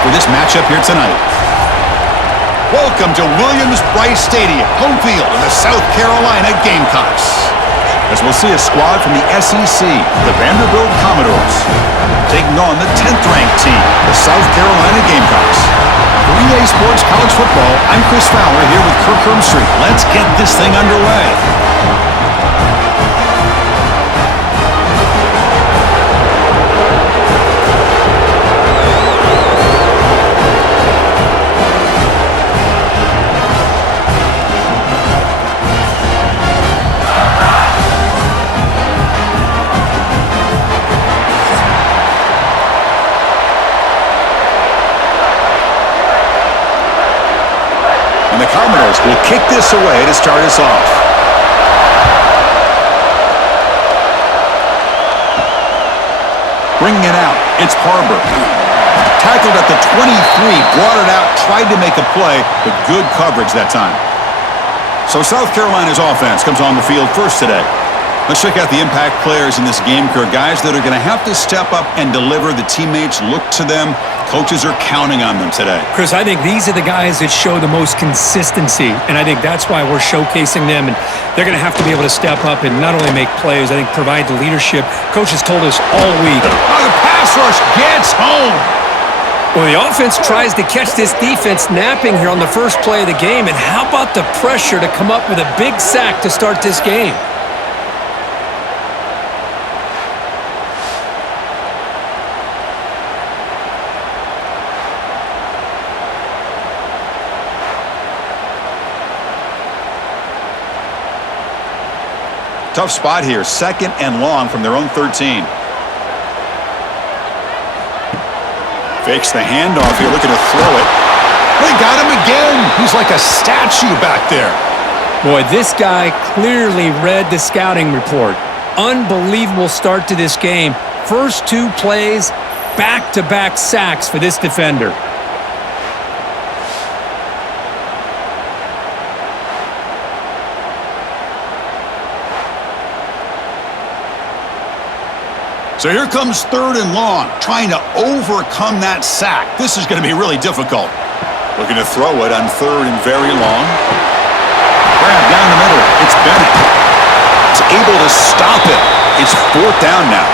for this matchup here tonight. Welcome to Williams-Brice Stadium, home field of the South Carolina Gamecocks. As we'll see a squad from the SEC, the Vanderbilt Commodores, taking on the 10th-ranked team, the South Carolina Gamecocks. For EA Sports College Football, I'm Chris Fowler here with Kirk Hermstreet. Let's get this thing underway. The Commodores will kick this away to start us off. Bringing it out, it's Harbor. Tackled at the 23, brought it out, tried to make a play, but good coverage that time. So South Carolina's offense comes on the field first today. Let's check out the impact players in this game, Kirk. Guys that are going to have to step up and deliver. The teammates look to them. Coaches are counting on them today. Chris, I think these are the guys that show the most consistency, and I think that's why we're showcasing them, and they're going to have to be able to step up and not only make plays, I think provide the leadership. Coach has told us all week. Oh, the pass rush gets home. Well, the offense tries to catch this defense napping here on the first play of the game, and how about the pressure to come up with a big sack to start this game? Tough spot here, 2nd and long from their own 13. Fakes the handoff here, looking to throw it. They got him again. He's like a statue back there. Boy, this guy clearly read the scouting report. Unbelievable start to this game. First 2 plays, back-to-back sacks for this defender. So here comes 3rd and long, trying to overcome that sack. This is going to be really difficult. Looking to throw it on 3rd and very long. Grab down the middle. It's Bennett. It's able to stop it. It's 4th down now.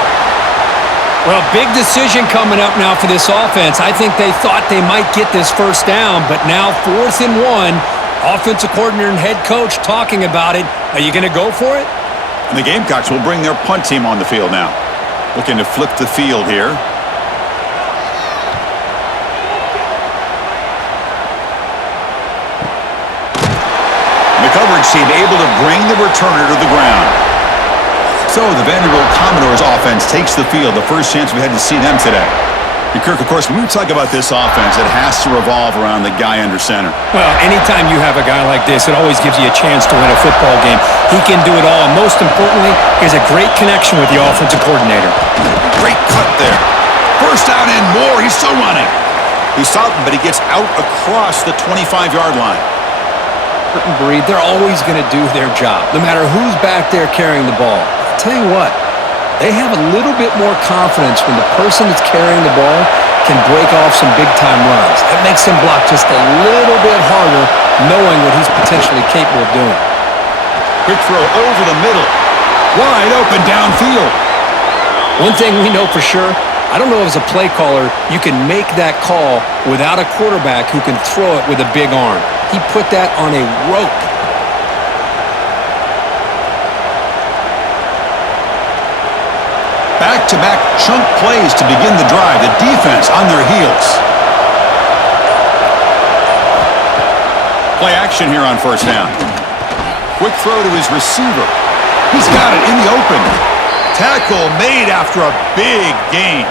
Well, big decision coming up now for this offense. I think they thought they might get this first down, but now 4th and 1. Offensive coordinator and head coach talking about it. Are you going to go for it? And the Gamecocks will bring their punt team on the field now. Looking to flip the field here. The coverage team able to bring the returner to the ground. So the Vanderbilt Commodores offense takes the field. The first chance we had to see them today. And Kirk, of course, when we talk about this offense, it has to revolve around the guy under center. Well, anytime you have a guy like this, it always gives you a chance to win a football game. He can do it all, and most importantly, he has a great connection with the offensive coordinator. Great cut there. First down and more. He's still running. He stopped him, but he gets out across the 25-yard line. Breed, they're always going to do their job, no matter who's back there carrying the ball. I'll tell you what, they have a little bit more confidence when the person that's carrying the ball can break off some big-time runs. That makes him block just a little bit harder, knowing what he's potentially capable of doing. Quick throw over the middle. Wide open downfield. One thing we know for sure, I don't know as a play caller, you can make that call without a quarterback who can throw it with a big arm. He put that on a rope. Back-to-back chunk plays to begin the drive. The defense on their heels. Play action here on first down. Quick throw to his receiver. He's got it in the open. Tackle made after a big gain.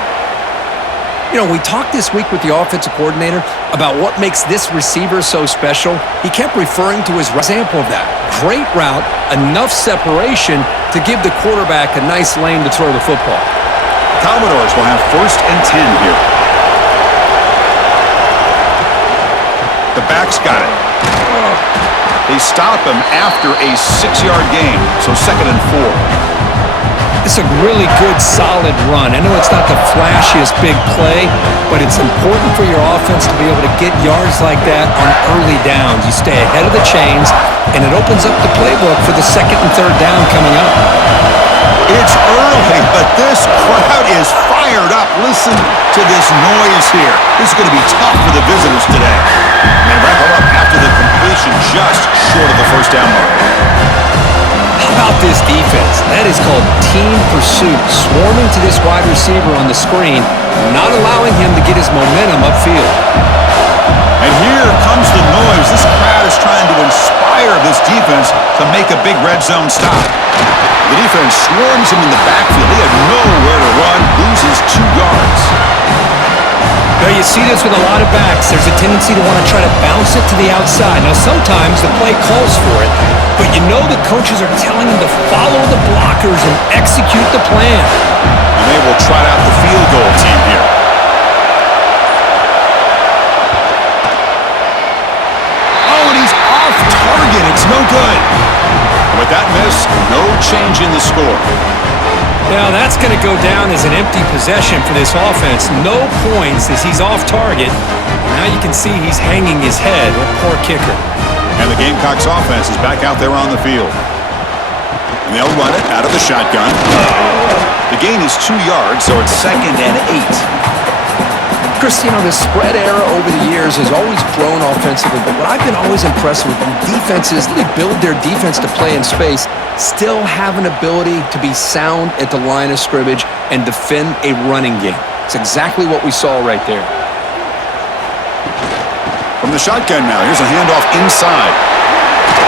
You know, we talked this week with the offensive coordinator about what makes this receiver so special. He kept referring to his example of that. Great route, enough separation to give the quarterback a nice lane to throw the football. The Commodores will have 1st and 10 here. The back's got it. They stop him after a 6-yard gain, so 2nd and 4. It's a really good, solid run. I know it's not the flashiest big play, but it's important for your offense to be able to get yards like that on early downs. You stay ahead of the chains, and it opens up the playbook for the second and third down coming up. It's early, but this crowd is fired up. Listen to this noise here. This is going to be tough for the visitors today. And they wrap it up after the completion just short of the first down mark. How about this defense? That is called team pursuit, swarming to this wide receiver on the screen, not allowing him to get his momentum upfield. And here comes the noise. This crowd is trying to inspire this defense to make a big red zone stop. The defense swarms him in the backfield. He had nowhere to run, loses 2 yards. Now you see this with a lot of backs. There's a tendency to want to try to bounce it to the outside. Now sometimes the play calls for it, but you know the coaches are telling him to follow the blockers and execute the plan. And they will trot out the field goal team here. Oh, and he's off target. It's no good. And with that miss, no change in the score. Now that's going to go down as an empty possession for this offense. No points as he's off target. Now you can see he's hanging his head. Poor kicker. And the Gamecocks offense is back out there on the field. And they'll run it out of the shotgun. The gain is 2 yards, so it's 2nd and 8. Chris, you know, the spread era over the years has always grown offensively, but what I've been always impressed with defenses, they build their defense to play in space, still have an ability to be sound at the line of scrimmage and defend a running game. It's exactly what we saw right there. From the shotgun now, here's a handoff inside.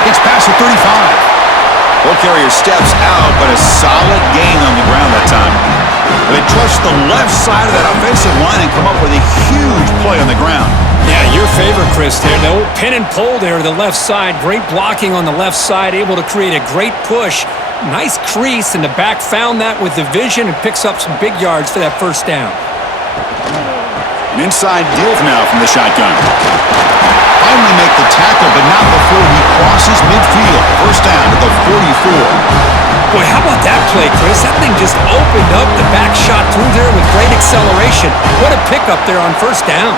It's past the 35. Ball carrier steps out, but a solid gain on the ground that time. They trust the left side of that offensive line and come up with a huge play on the ground. Yeah, your favorite, Chris, there. The old pin and pull there to the left side. Great blocking on the left side, able to create a great push. Nice crease, and the back found that with the vision and picks up some big yards for that first down. An inside deal now from the shotgun. Finally make the tackle, but not before he crosses midfield. First down at the 44. Boy, how about that play, Chris? That thing just opened up. The back shot through there with great acceleration. What a pickup there on first down.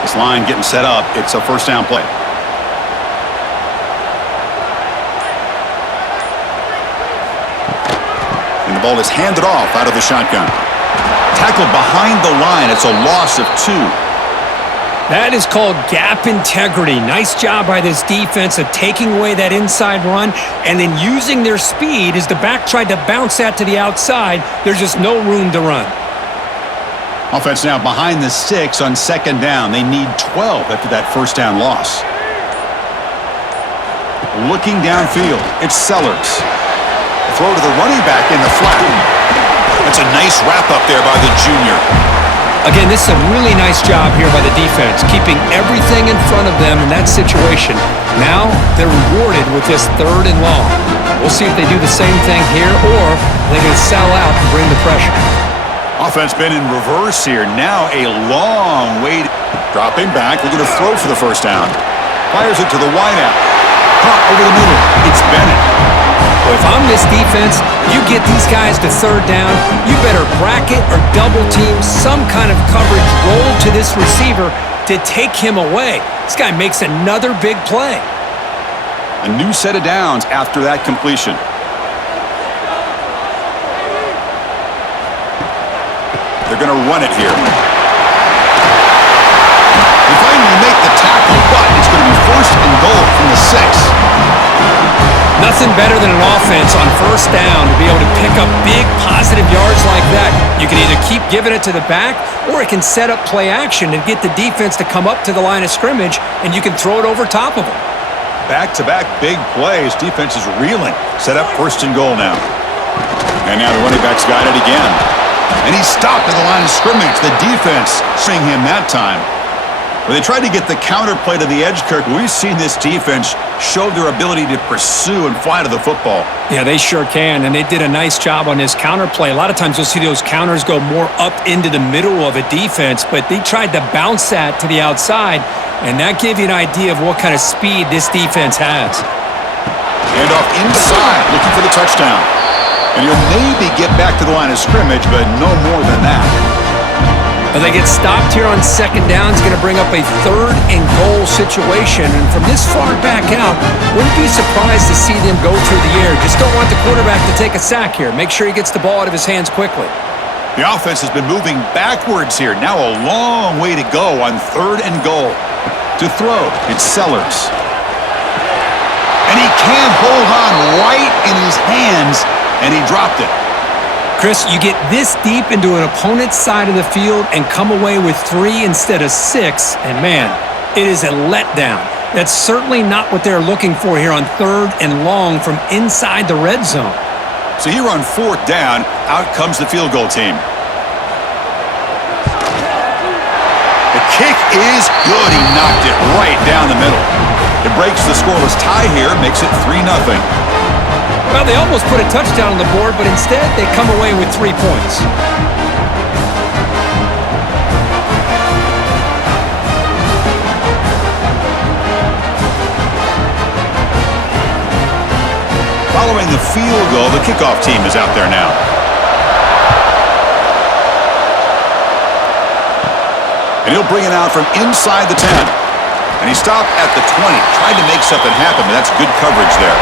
This line getting set up. It's a first down play. And the ball is handed off out of the shotgun. Tackled behind the line. It's a loss of 2. That is called gap integrity. Nice job by this defense of taking away that inside run and then using their speed as the back tried to bounce that to the outside. There's just no room to run. Offense now behind the 6 on second down. They need 12 after that first down loss. Looking downfield, it's Sellers. Throw to the running back in the flat. That's a nice wrap-up there by the junior. Again, this is a really nice job here by the defense, keeping everything in front of them in that situation. Now they're rewarded with this 3rd and long. We'll see if they do the same thing here or they're going to sell out and bring the pressure. Offense been in reverse here. Now a long way. Dropping back, looking to throw for the first down. Fires it to the wideout. Caught over the middle. It's Bennett. Well, if I'm this defense, you get these guys to 3rd down, you better bracket or double team some kind of coverage roll to this receiver to take him away. This guy makes another big play. A new set of downs after that completion. They're going to run it here. They finally make the tackle, but it's going to be 1st and goal from the 6. Nothing better than an offense on first down to be able to pick up big positive yards like that. You can either keep giving it to the back or it can set up play action and get the defense to come up to the line of scrimmage and you can throw it over top of them. Back-to-back big plays. Defense is reeling. Set up 1st and goal now. And now the running back's got it again. And he's stopped at the line of scrimmage. The defense seeing him that time. When they tried to get the counter play to the edge, Kirk, we've seen this defense show their ability to pursue and fly to the football. Yeah, they sure can, and they did a nice job on this counter play. A lot of times you'll see those counters go more up into the middle of a defense, but they tried to bounce that to the outside, and that gave you an idea of what kind of speed this defense has. And off inside, looking for the touchdown. And he'll maybe get back to the line of scrimmage, but no more than that. Well, they get stopped here on second down. It's going to bring up a 3rd and goal situation. And from this far back out, wouldn't be surprised to see them go through the air. Just don't want the quarterback to take a sack here. Make sure he gets the ball out of his hands quickly. The offense has been moving backwards here. Now a long way to go on 3rd and goal. To throw, it's Sellers. And he can't hold on right in his hands, and he dropped it. Chris, you get this deep into an opponent's side of the field and come away with 3 instead of 6, and man, it is a letdown. That's certainly not what they're looking for here on 3rd and long from inside the red zone. So here on 4th down, out comes the field goal team. The kick is good. He knocked it right down the middle. It breaks the scoreless tie here, makes it 3-0. Well, they almost put a touchdown on the board, but instead they come away with 3 points. Following the field goal, the kickoff team is out there now. And he'll bring it out from inside the 10. And he stopped at the 20, tried to make something happen, but that's good coverage there.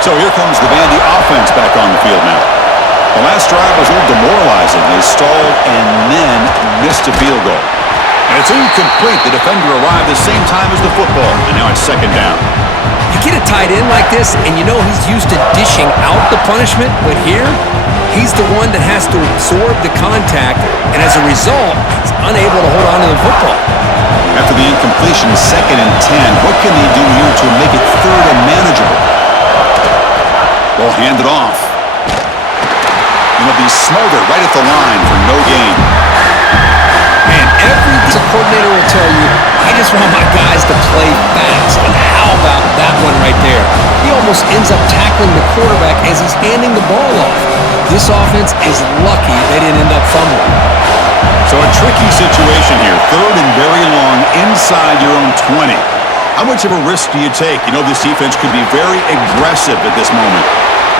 So here comes the Vandy offense back on the field now. The last drive was a little demoralizing. They stalled and then missed a field goal. And it's incomplete. The defender arrived the same time as the football, and now it's 2nd down. You get a tight end like this, and you know he's used to dishing out the punishment, but here, he's the one that has to absorb the contact, and as a result, he's unable to hold on to the football. After the incompletion, 2nd and 10. What can they do here to make it 3rd and manageable? Ball handed off. And it'll be Smolder right at the line for no gain. Man, every coordinator will tell you, I just want my guys to play fast. And how about that one right there? He almost ends up tackling the quarterback as he's handing the ball off. This offense is lucky they didn't end up fumbling. So a tricky situation here. 3rd and very long inside your own 20. How much of a risk do you take? You know this defense could be very aggressive at this moment.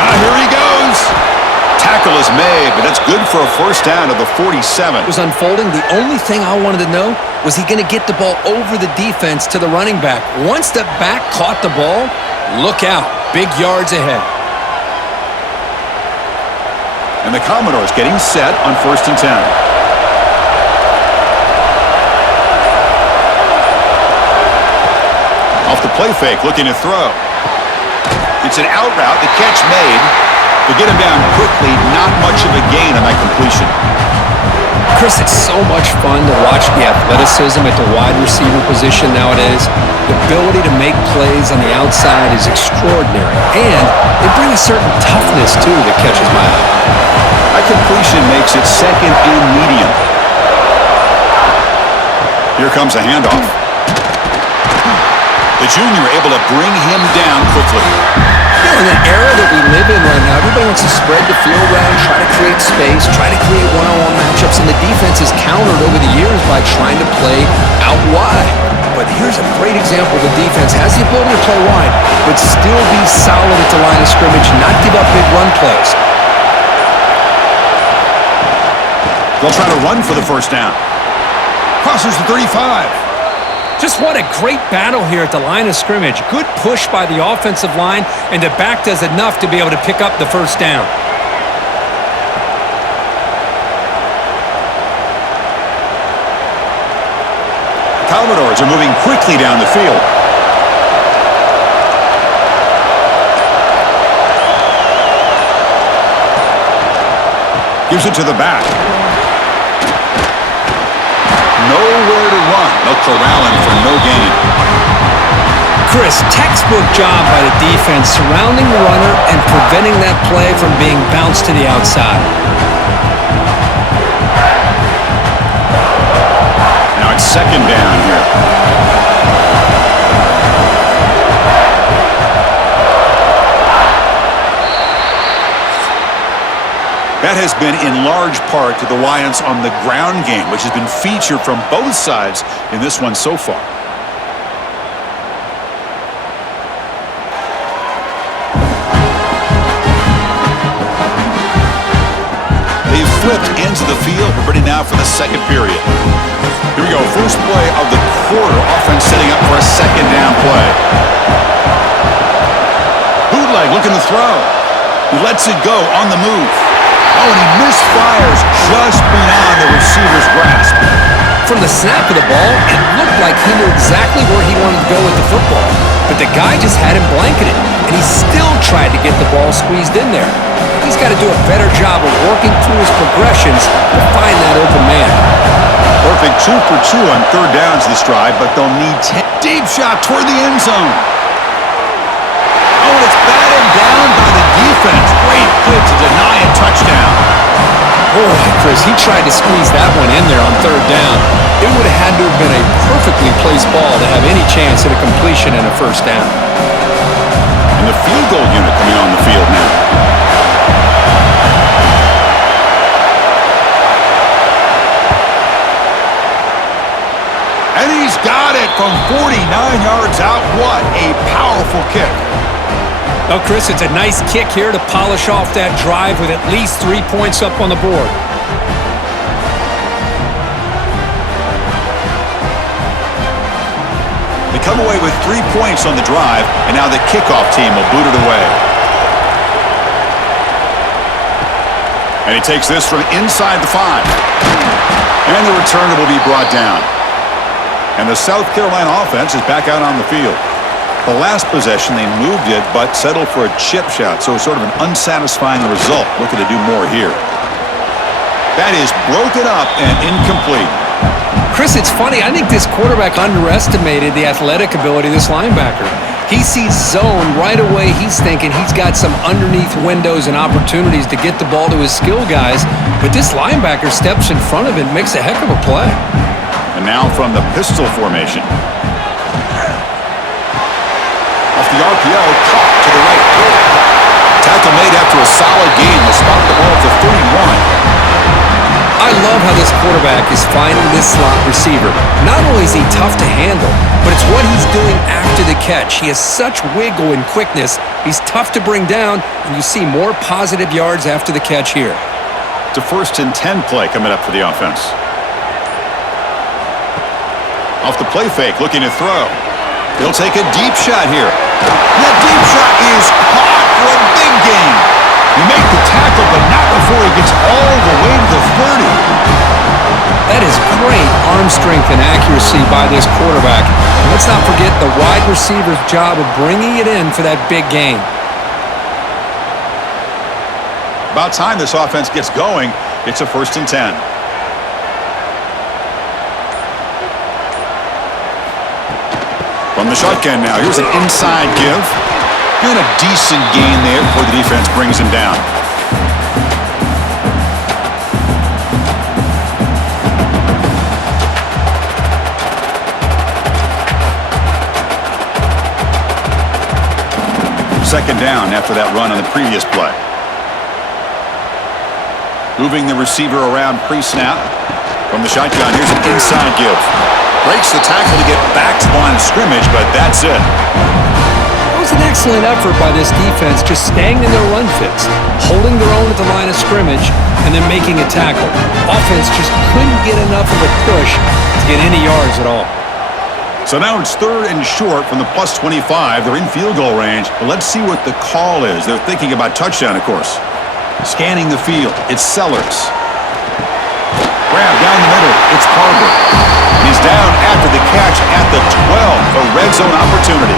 Here he goes. Tackle is made, but that's good for a 1st down of the 47. It was unfolding. The only thing I wanted to know was he going to get the ball over the defense to the running back. Once the back caught the ball, look out. Big yards ahead. And the Commodores getting set on 1st and 10. Off the play fake, looking to throw. It's an out route, the catch made. To get him down quickly, not much of a gain on that completion. Chris, it's so much fun to watch the athleticism at the wide receiver position nowadays. The ability to make plays on the outside is extraordinary. And they bring a certain toughness, too, that catches my eye. That completion makes it 2nd and medium. Here comes a handoff. The junior able to bring him down quickly. You know, in the era that we live in right now, everybody wants to spread the field around, try to create space, try to create one-on-one matchups, and the defense has countered over the years by trying to play out wide. But here's a great example. The defense has the ability to play wide, but still be solid at the line of scrimmage, not give up big run plays. They'll try to run for the 1st down. Crosses the 35. Just what a great battle here at the line of scrimmage. Good push by the offensive line, and the back does enough to be able to pick up the 1st down. The Commodores are moving quickly down the field. Gives it to the back. Nowhere to run. They'll corral him for no gain. Chris, textbook job by the defense surrounding the runner and preventing that play from being bounced to the outside. Now it's 2nd down here. That has been in large part to the reliance on the ground game, which has been featured from both sides in this one so far. flipped ends of the field. We're ready now for the second period. Here we go. First play of the quarter. Offense setting up for a second down play. Bootleg looking to throw. He lets it go on the move. Oh, and he misfires just beyond the receiver's grasp. From the snap of the ball, it looked like he knew exactly where he wanted to go with the football. But the guy just had him blanketed, and he still tried to get the ball squeezed in there. He's got to do a better job of working through his progressions to find that open man. Perfect 2 for 2 on third downs this drive, but they'll need 10. Deep shot toward the end zone. Oh, and it's batted down by the defense. Great fit to deny a touchdown. Boy, Chris, he tried to squeeze that one in there on third down. It would have had to have been a perfectly placed ball to have any chance at a completion and a first down. And the field goal unit coming on the field now. And he's got it from 49 yards out. What a powerful kick. Well, Chris, it's a nice kick here to polish off that drive with at least 3 points up on the board. They come away with 3 points on the drive, and now the kickoff team will boot it away. And he takes this from inside the 5. And the returner will be brought down. And the South Carolina offense is back out on the field. The last possession, they moved it, but settled for a chip shot, so sort of an unsatisfying result. Looking to do more here. That is broken up and incomplete. Chris, it's funny. I think this quarterback underestimated the athletic ability of this linebacker. He sees zone right away. He's thinking he's got some underneath windows and opportunities to get the ball to his skill guys, but this linebacker steps in front of it and makes a heck of a play. And now from the pistol formation. Off the RPO, caught to the right. Tackle made after a solid gain. Will spot the ball at the 31. I love how this quarterback is finding this slot receiver. Not only is he tough to handle, but it's what he's doing after the catch. He has such wiggle and quickness. He's tough to bring down, and you see more positive yards after the catch here. It's a 1st and 10 play coming up for the offense. Off the play fake, looking to throw. He'll take a deep shot here. That deep shot is caught for a big gain. He makes the tackle, but not before he gets all the way to the 30. That is great arm strength and accuracy by this quarterback. And let's not forget the wide receiver's job of bringing it in for that big gain. About time this offense gets going. It's a 1st and 10. From the shotgun now, here's an inside give. And a decent gain there before the defense brings him down. Second down after that run on the previous play. Moving the receiver around pre-snap. From the shotgun, here's an inside give. Breaks the tackle to get back to the line of scrimmage, but that's it. It was an excellent effort by this defense, just staying in their run fits, holding their own at the line of scrimmage, and then making a tackle. Offense just couldn't get enough of a push to get any yards at all. So now it's 3rd and short from the plus 25. They're in field goal range, but let's see what the call is. They're thinking about touchdown, of course. Scanning the field, it's Sellers. Grab down the middle, it's Carver. And he's down after the catch at the 12, a red zone opportunity.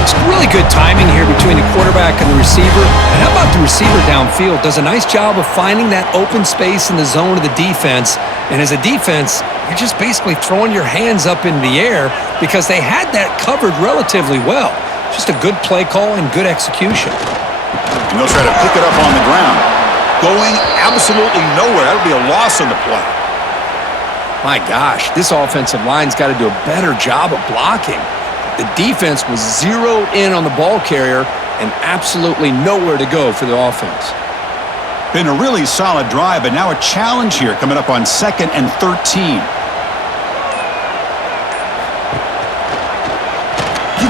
It's really good timing here between the quarterback and the receiver. And how about the receiver downfield? Does a nice job of finding that open space in the zone of the defense. And as a defense, you're just basically throwing your hands up in the air because they had that covered relatively well. Just a good play call and good execution. And they'll try to pick it up on the ground. Going absolutely nowhere. That'll be a loss on the play. My gosh, this offensive line's got to do a better job of blocking. The defense was zeroed in on the ball carrier and absolutely nowhere to go for the offense. Been a really solid drive, but now a challenge here coming up on 2nd and 13.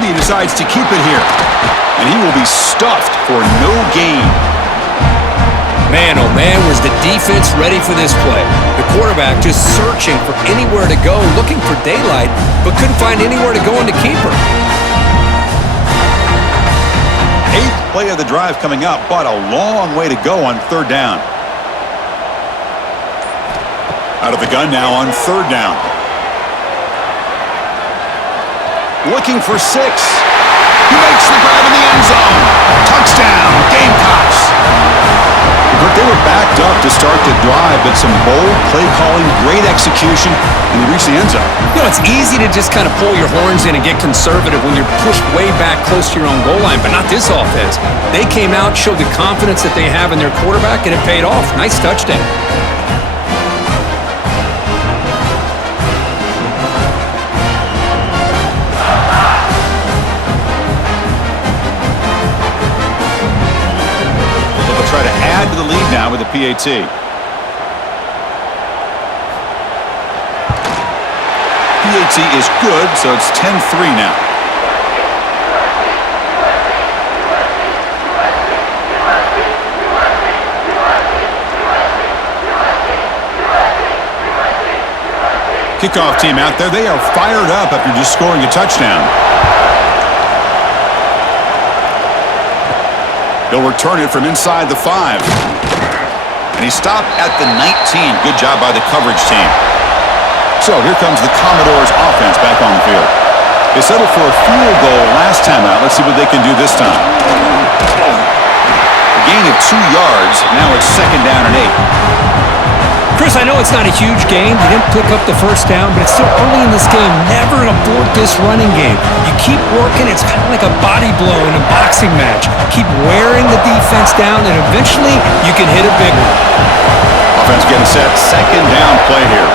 He decides to keep it here, and he will be stuffed for no gain. Man, oh man, was the defense ready for this play. The quarterback just searching for anywhere to go, looking for daylight, but couldn't find anywhere to go in the keeper. 8th play of the drive coming up, but a long way to go on 3rd down. Out of the gun now on 3rd down. Looking for 6. He makes the grab in the end zone. Touchdown, Gamecocks. But they were backed up to start the drive, but some bold play calling, great execution, and they reached the end zone. You know, it's easy to just kind of pull your horns in and get conservative when you're pushed way back close to your own goal line, but not this offense. They came out, showed the confidence that they have in their quarterback, and it paid off. Nice touchdown. Try to add to the lead now with a PAT. PAT is good, so it's 10-3 now. Kickoff team out there, they are fired up after just scoring a touchdown. He'll return it from inside the 5. And he stopped at the 19. Good job by the coverage team. So here comes the Commodores offense back on the field. They settled for a field goal last time out. Let's see what they can do this time. A gain of 2 yards. Now it's 2nd down and 8. Chris, I know it's not a huge game. You didn't pick up the first down, but it's still early in this game. Never abort this running game. You keep working. It's kind of like a body blow in a boxing match. Keep wearing the defense down, and eventually you can hit a big one. Offense getting set. 2nd down play here.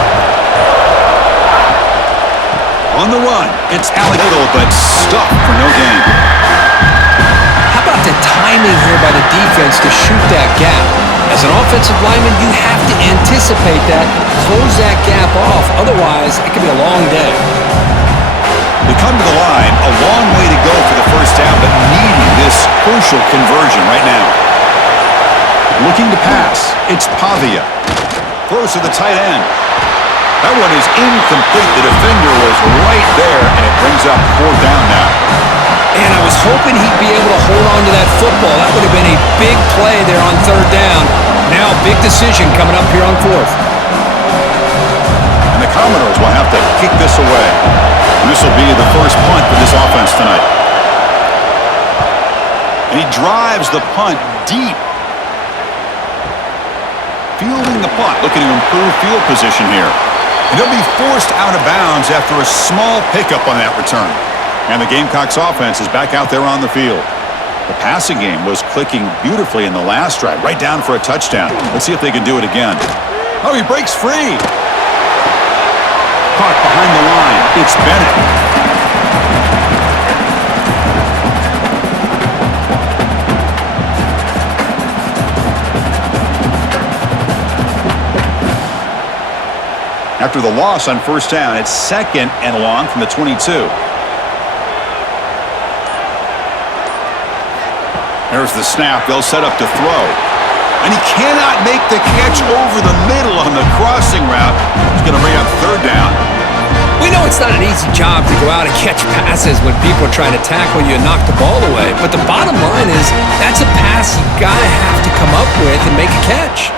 On the run, it's Alec Little, but stuffed for no gain. How about the timing here by the defense to shoot that gap? As an offensive lineman, you have to anticipate that, close that gap off. Otherwise, it could be a long day. They come to the line, a long way to go for the first down, but needing this crucial conversion right now. Looking to pass, it's Pavia. Throws to the tight end. That one is incomplete. The defender was right there, and it brings up 4th down now. And I was hoping he'd be able to hold on to that football. That would have been a big play there on 3rd down. Now a big decision coming up here on 4th. And the Commodores will have to kick this away. And this will be the first punt for this offense tonight. And he drives the punt deep. Fielding the punt, looking to improve field position here. And he'll be forced out of bounds after a small pickup on that return. And the Gamecocks offense is back out there on the field. The passing game was clicking beautifully in the last drive, right down for a touchdown. Let's see if they can do it again. Oh, he breaks free. Caught behind the line. It's Bennett. After the loss on 1st down, it's 2nd and long from the 22. There's the snap. They'll set up to throw. And he cannot make the catch over the middle on the crossing route. He's going to bring up 3rd down. We know it's not an easy job to go out and catch passes when people are trying to tackle you and knock the ball away. But the bottom line is that's a pass you got to have to come up with and make a catch.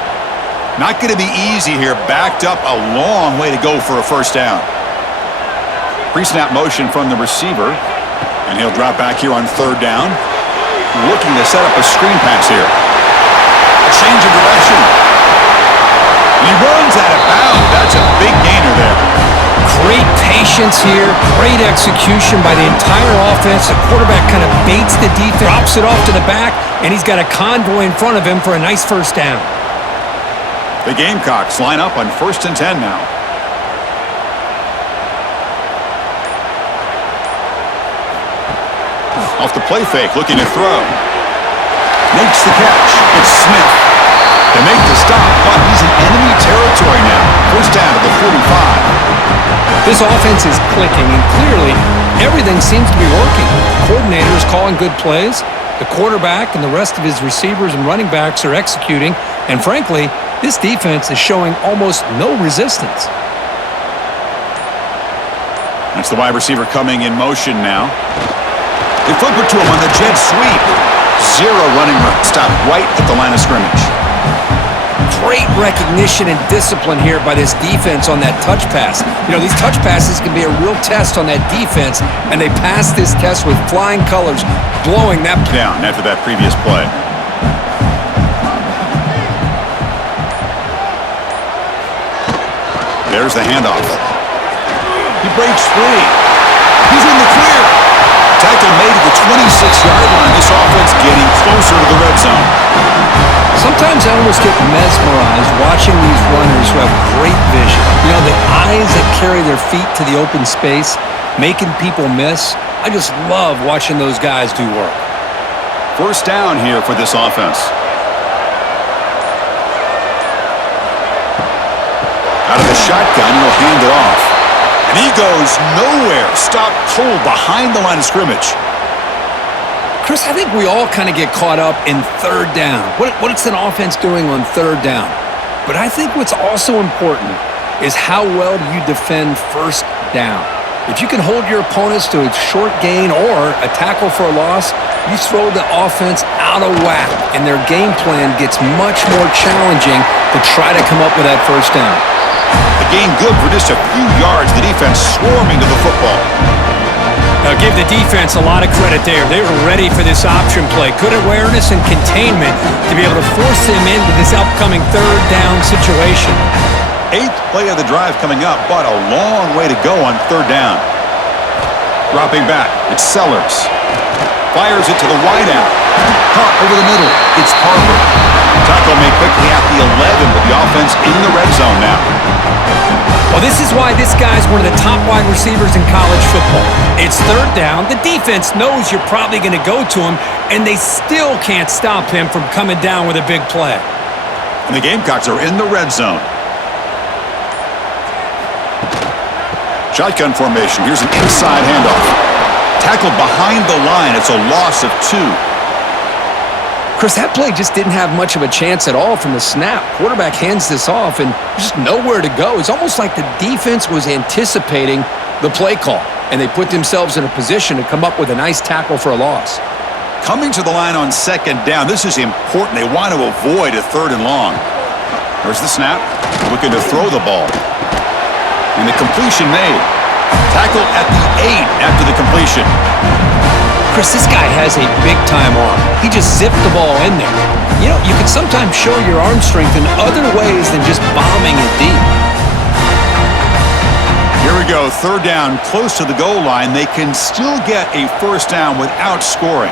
Not going to be easy here. Backed up a long way to go for a 1st down. Pre-snap motion from the receiver. And he'll drop back here on 3rd down. Looking to set up a screen pass here. A change of direction. And he runs out of bounds. That's a big gainer there. Great patience here. Great execution by the entire offense. The quarterback kind of baits the defense, drops it off to the back, and he's got a convoy in front of him for a nice 1st down. The Gamecocks line up on 1st and 10 now. Off the play fake, looking to throw. Makes the catch. It's Smith. They make the stop, but he's in enemy territory now. 1st down at the 45. This offense is clicking, and clearly everything seems to be working. The coordinator is calling good plays. The quarterback and the rest of his receivers and running backs are executing, and frankly, this defense is showing almost no resistance. That's the wide receiver coming in motion now. They flip it to him on the jet sweep. Zero running room. Stop right at the line of scrimmage. Great recognition and discipline here by this defense on that touch pass. You know, these touch passes can be a real test on that defense, and they passed this test with flying colors, blowing that down after that previous play. There's the handoff. He breaks free. He's in the clear. Tackle made at the 26-yard line. This offense getting closer to the red zone. Sometimes I almost get mesmerized watching these runners who have great vision. You know, the eyes that carry their feet to the open space, making people miss. I just love watching those guys do work. First down here for this offense. Out of the shotgun, he'll hand it off. And he goes nowhere. Stopped cold behind the line of scrimmage. Chris, I think we all kind of get caught up in third down. What's an offense doing on third down? But I think what's also important is how well do you defend first down. If you can hold your opponents to a short gain or a tackle for a loss, you throw the offense out of whack, and their game plan gets much more challenging to try to come up with that first down. The gain good for just a few yards. The defense swarming to the football. Now give the defense a lot of credit there. They were ready for this option play. Good awareness and containment to be able to force them into this upcoming third down situation. 8th play of the drive coming up, but a long way to go on third down. Dropping back, it's Sellers. Fires it to the wideout. Caught over the middle, it's Harper. Tackle made quickly at the 11, but the offense in the red zone now. Well, this is why this guy's one of the top wide receivers in college football. It's third down. The defense knows you're probably going to go to him, and they still can't stop him from coming down with a big play. And the Gamecocks are in the red zone. Shotgun formation. Here's an inside handoff. Tackled behind the line. It's a loss of 2. Chris, that play just didn't have much of a chance at all from the snap. Quarterback hands this off, and just nowhere to go. It's almost like the defense was anticipating the play call, and they put themselves in a position to come up with a nice tackle for a loss. Coming to the line on second down. This is important. They want to avoid a third and long. There's the snap. Looking to throw the ball. And the completion made. Tackle at the 8 after the completion. Chris, this guy has a big-time arm. He just zipped the ball in there. You know, you can sometimes show your arm strength in other ways than just bombing it deep. Here we go, third down, close to the goal line. They can still get a first down without scoring.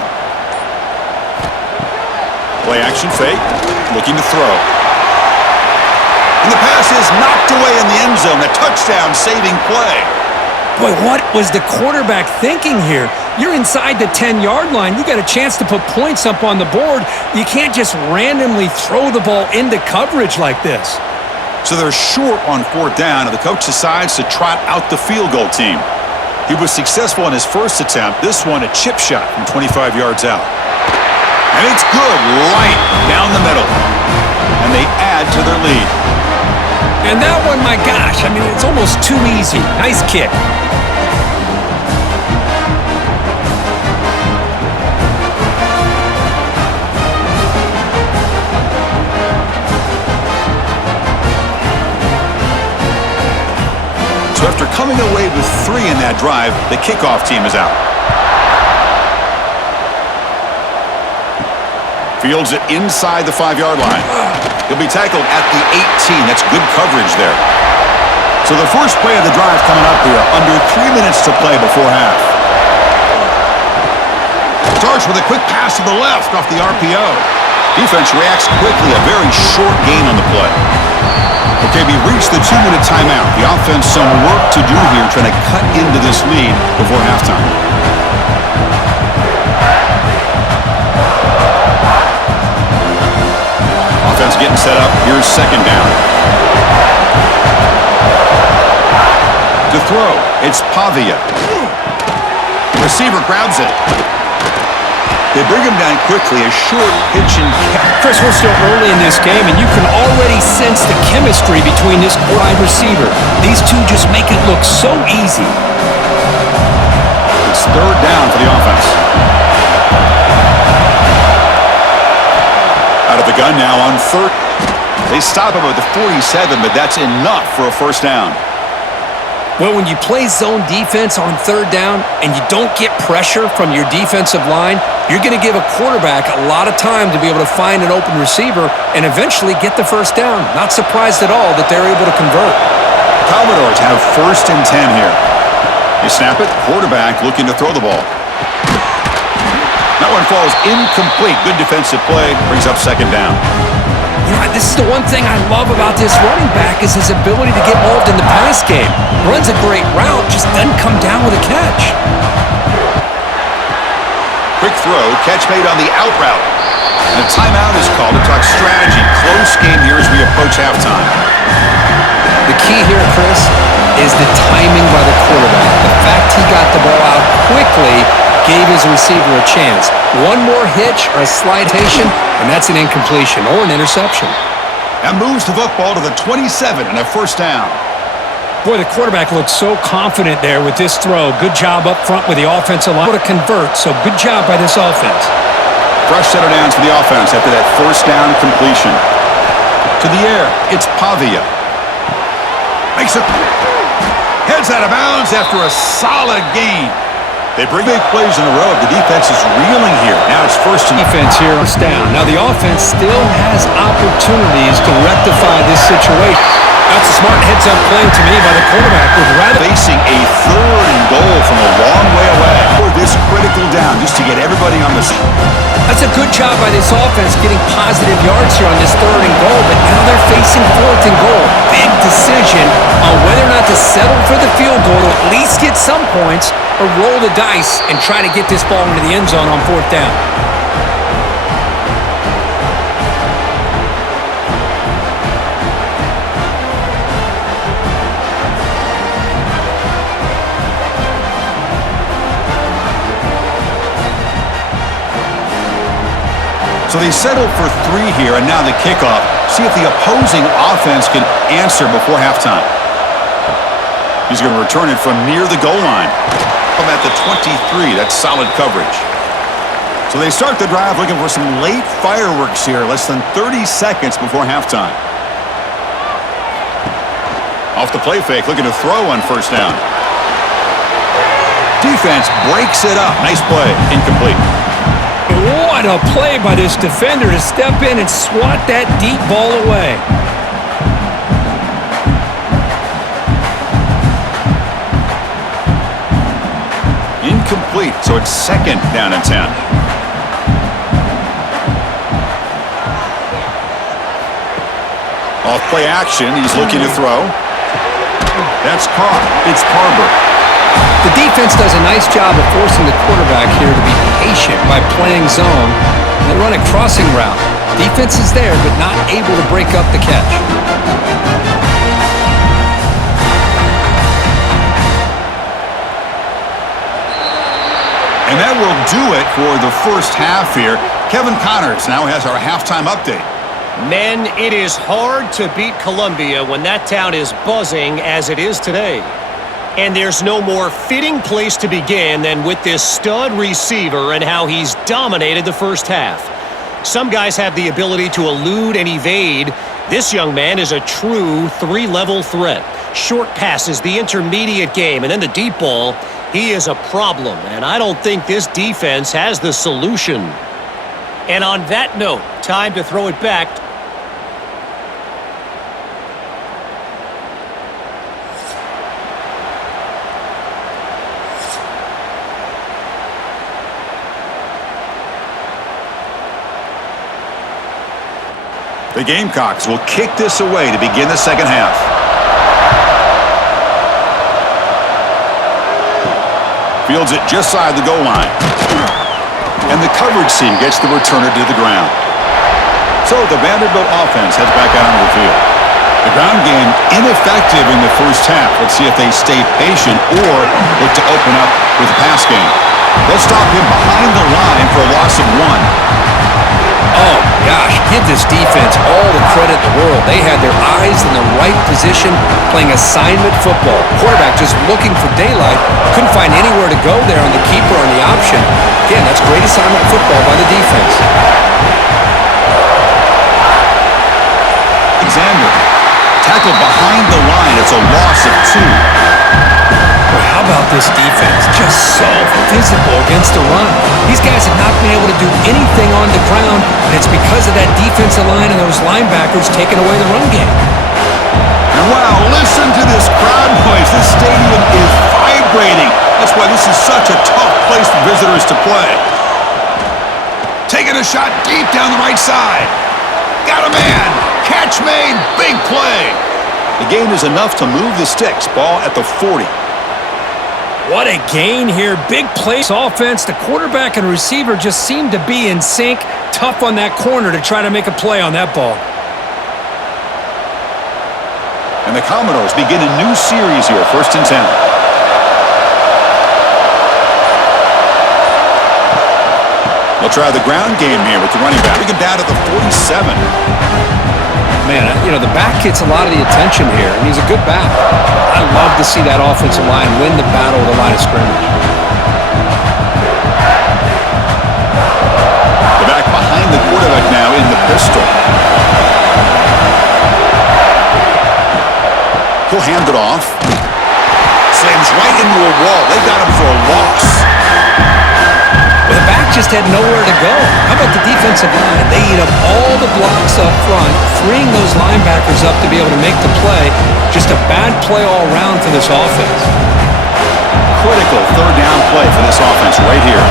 Play action fake, looking to throw. And the pass is knocked away in the end zone. A touchdown-saving play. Boy, what was the quarterback thinking here? You're inside the 10-yard line. You got a chance to put points up on the board. You can't just randomly throw the ball into coverage like this. So they're short on fourth down, and the coach decides to trot out the field goal team. He was successful in his first attempt. This one, a chip shot from 25 yards out. And it's good, right down the middle. And they add to their lead. And that one, my gosh, I mean, it's almost too easy. Nice kick. So after coming away with 3 in that drive, the kickoff team is out. Fields it inside the 5-yard line. He'll be tackled at the 18. That's good coverage there. So the first play of the drive coming up here. Under 3 minutes to play before half. Starts with a quick pass to the left off the RPO. Defense reacts quickly. A very short gain on the play. Okay, we reached the 2-minute timeout. The offense some work to do here trying to cut into this lead before halftime. Offense getting set up. Here's second down. To throw, it's Pavia. Receiver grabs it. They bring him down quickly, a short pitch and catch. Chris, we're still early in this game, and you can already sense the chemistry between this wide receiver. These two just make it look so easy. It's third down for the offense. Out of the gun now on third. They stop him at the 47, but that's enough for a first down. Well, when you play zone defense on third down and you don't get pressure from your defensive line, you're going to give a quarterback a lot of time to be able to find an open receiver and eventually get the first down. Not surprised at all that they're able to convert. The Commodores have 1st and 10 here. They snap it, quarterback looking to throw the ball. That one falls incomplete. Good defensive play, brings up second down. You know, this is the one thing I love about this running back is his ability to get involved in the pass game. Runs a great route, just doesn't come down with a catch. Quick throw, catch made on the out route. And a timeout is called to talk strategy. Close game here as we approach halftime. The key here, Chris, is the timing by the quarterback. The fact he got the ball out quickly gave his receiver a chance. One more hitch or a slightation, and that's an incompletion or an interception. That moves the football to the 27 and a first down. Boy, the quarterback looks so confident there with this throw. Good job up front with the offensive line to convert, so good job by this offense. Fresh set of downs for the offense after that first down completion. To the air, it's Pavia. Makes it. Heads out of bounds after a solid gain. They bring big plays in a row. The defense is reeling here. Now it's first and defense here, first down. Now the offense still has opportunities to rectify this situation. That's a smart heads-up play to me by the quarterback. With rather facing a 3rd and goal from a long way away. For this critical down, just to get everybody on the. That's a good job by this offense getting positive yards here on this 3rd and goal, but now they're facing 4th and goal. Big decision on whether or not to settle for the field goal to at least get some points or roll the dice and try to get this ball into the end zone on 4th down. So they settle for 3 here, and now the kickoff. See if the opposing offense can answer before halftime. He's going to return it from near the goal line. From at the 23, that's solid coverage. So they start the drive looking for some late fireworks here, less than 30 seconds before halftime. Off the play fake, looking to throw on first down. Defense breaks it up. Nice play, incomplete. What a play by this defender to step in and swat that deep ball away. Incomplete, so it's 2nd down and 10. Off play action, he's looking to throw. That's caught. It's Carver. The defense does a nice job of forcing the quarterback here to be patient by playing zone and run a crossing route. Defense is there, but not able to break up the catch. And that will do it for the first half here. Kevin Connors now has our halftime update. Men, it is hard to beat Columbia when that town is buzzing as it is today. And there's no more fitting place to begin than with this stud receiver and how he's dominated the first half. Some guys have the ability to elude and evade. This young man is a true 3-level threat. Short passes, the intermediate game, and then the deep ball. He is a problem, and I don't think this defense has the solution. And on that note, time to throw it back. The Gamecocks will kick this away to begin the second half. Fields it just side the goal line. And the coverage team gets the returner to the ground. So the Vanderbilt offense heads back out onto the field. The ground game ineffective in the first half. Let's see if they stay patient or look to open up with the pass game. They'll stop him behind the line for a loss of 1. Oh, gosh, give this defense all the credit in the world. They had their eyes in the right position playing assignment football. Quarterback just looking for daylight. Couldn't find anywhere to go there on the keeper on the option. Again, that's great assignment football by the defense. Alexander tackled behind the line. It's a loss of 2. Boy, how about this defense? Just so physical against the run. These guys have not been able to do anything on the ground, and it's because of that defensive line and those linebackers taking away the run game. And wow, listen to this crowd noise. This stadium is vibrating. That's why this is such a tough place for visitors to play. Taking a shot deep down the right side. Got a man. Catch made. Big play. The gain is enough to move the sticks. Ball at the 40. What a gain here. Big place offense. The quarterback and receiver just seem to be in sync. Tough on that corner to try to make a play on that ball. And the Commodores begin a new series here. 1st and 10. They'll try the ground game here with the running back. We get down to the 47. Man, the back gets a lot of the attention here, and he's a good back. I love to see that offensive line win the battle of the line of scrimmage. The back behind the quarterback now in the pistol. He'll hand it off. Slams right into a wall. They got him for a loss. But the back just had nowhere to go. How about the defensive line? They eat up all the blocks up front, freeing those linebackers up to be able to make the play. Just a bad play all around for this offense. Critical 3rd down play for this offense right here.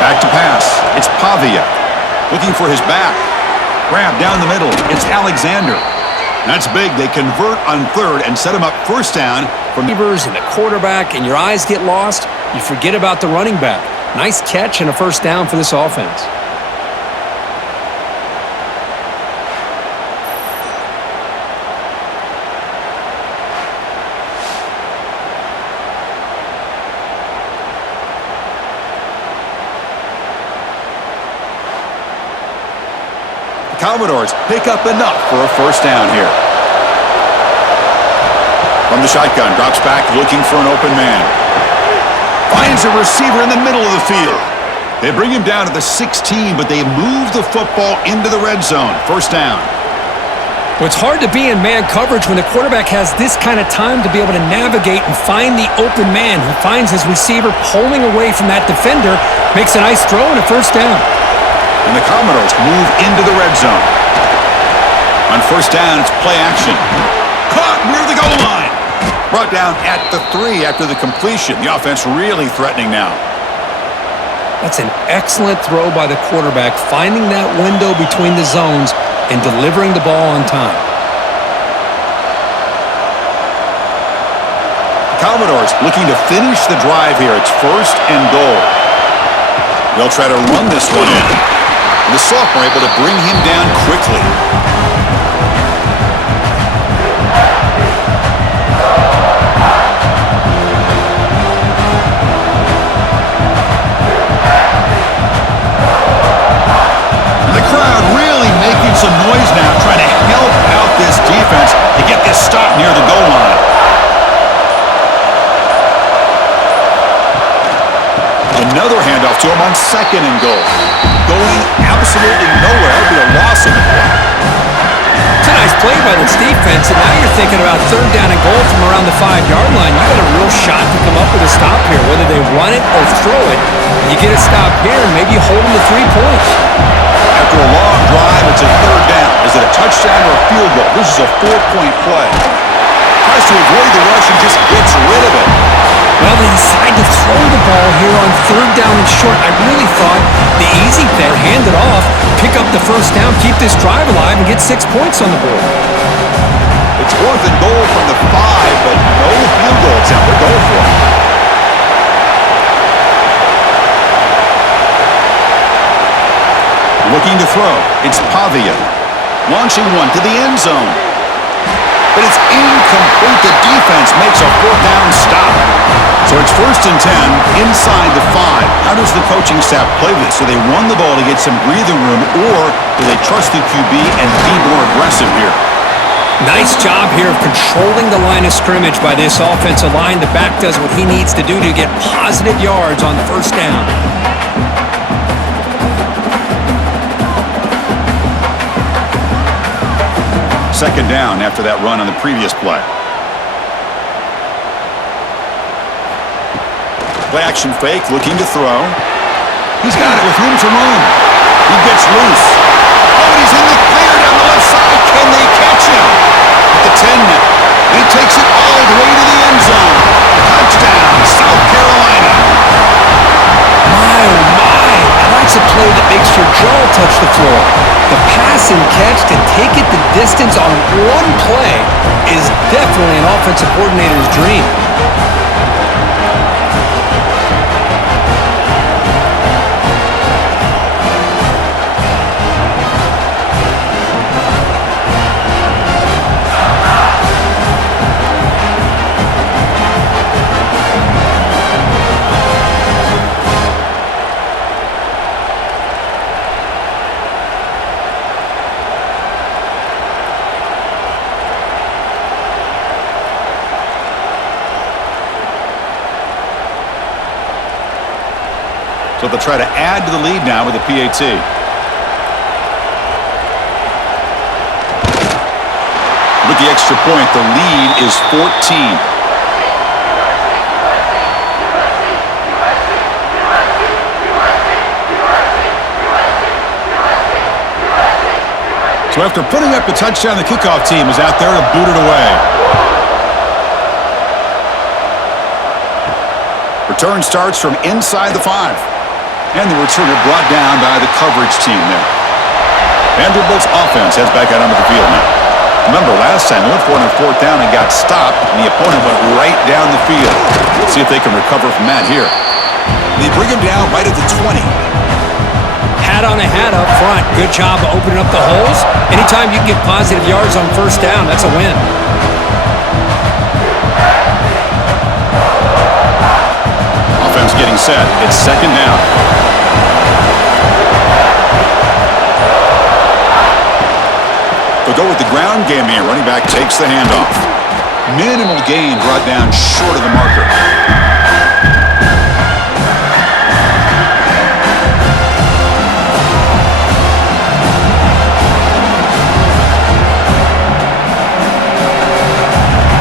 Back to pass. It's Pavia looking for his back. Grab down the middle. It's Alexander. That's big. They convert on 3rd and set him up 1st down. From receivers and the quarterback, and your eyes get lost, you forget about the running back. Nice catch and a 1st down for this offense. The Commodores pick up enough for a 1st down here. From the shotgun, drops back looking for an open man. Finds a receiver in the middle of the field. They bring him down to the 16, but they move the football into the red zone. 1st down. Well, it's hard to be in man coverage when the quarterback has this kind of time to be able to navigate and find the open man. He finds his receiver pulling away from that defender, makes a nice throw and a 1st down. And the Commodores move into the red zone. On 1st down, it's play action. Caught near the goal line. Brought down at the 3 after the completion. The offense really threatening now. That's an excellent throw by the quarterback, finding that window between the zones and delivering the ball on time. The Commodores looking to finish the drive here. It's 1st and goal. They'll try to run this one in. And the sophomore able to bring him down quickly. Some noise now, trying to help out this defense to get this stop near the goal line. Another handoff to him on 2nd and goal. Going absolutely nowhere. It'll be a loss in the play. It's a nice play by this defense, and now you're thinking about 3rd down and goal from around the 5-yard line. You got a real shot to come up with a stop here. Whether they run it or throw it, you get a stop here and maybe hold them to 3 points. After a long drive, it's a 3rd down. Is it a touchdown or a field goal? This is a 4-point play. Tries to avoid the rush and just gets rid of it. Well, they decide to throw the ball here on 3rd down and short. I really thought the easy thing, hand it off, pick up the 1st down, keep this drive alive, and get 6 points on the board. It's 4th and goal from the 5, but no field goal attempt. They're going for it. Looking to throw. It's Pavia. Launching one to the end zone. But it's incomplete. The defense makes a fourth down stop. So it's 1st and 10 inside the 5. How does the coaching staff play this? Do they run the ball to get some breathing room, or do they trust the QB and be more aggressive here? Nice job here of controlling the line of scrimmage by this offensive line. The back does what he needs to do to get positive yards on the first down. Second down after that run on the previous play. Play action fake, looking to throw. He's got it with room to run. He gets loose. Oh, and he's in the clear down the left side. Can they catch him? At the 10 now. And he takes it all the way to the end zone. Touchdown, South Carolina. My, oh my. That's a play that makes your jaw touch the floor. The pass and catch to take it the distance on one play is definitely an offensive coordinator's dream. So they'll try to add to the lead now with a PAT. With the extra point, the lead is 14. So after putting up a touchdown, the kickoff team is out there to boot it away. Return starts from inside the 5. And the returner brought down by the coverage team there. Vanderbilt's offense heads back out onto the field now. Remember, last time they went for it on 4th down and got stopped, and the opponent went right down the field. Let's see if they can recover from that here. They bring him down right at the 20. Hat on a hat up front. Good job of opening up the holes. Anytime you can get positive yards on 1st down, that's a win. Offense getting set. It's 2nd down. They'll go with the ground game here. Running back takes the handoff. Minimal gain brought down short of the marker.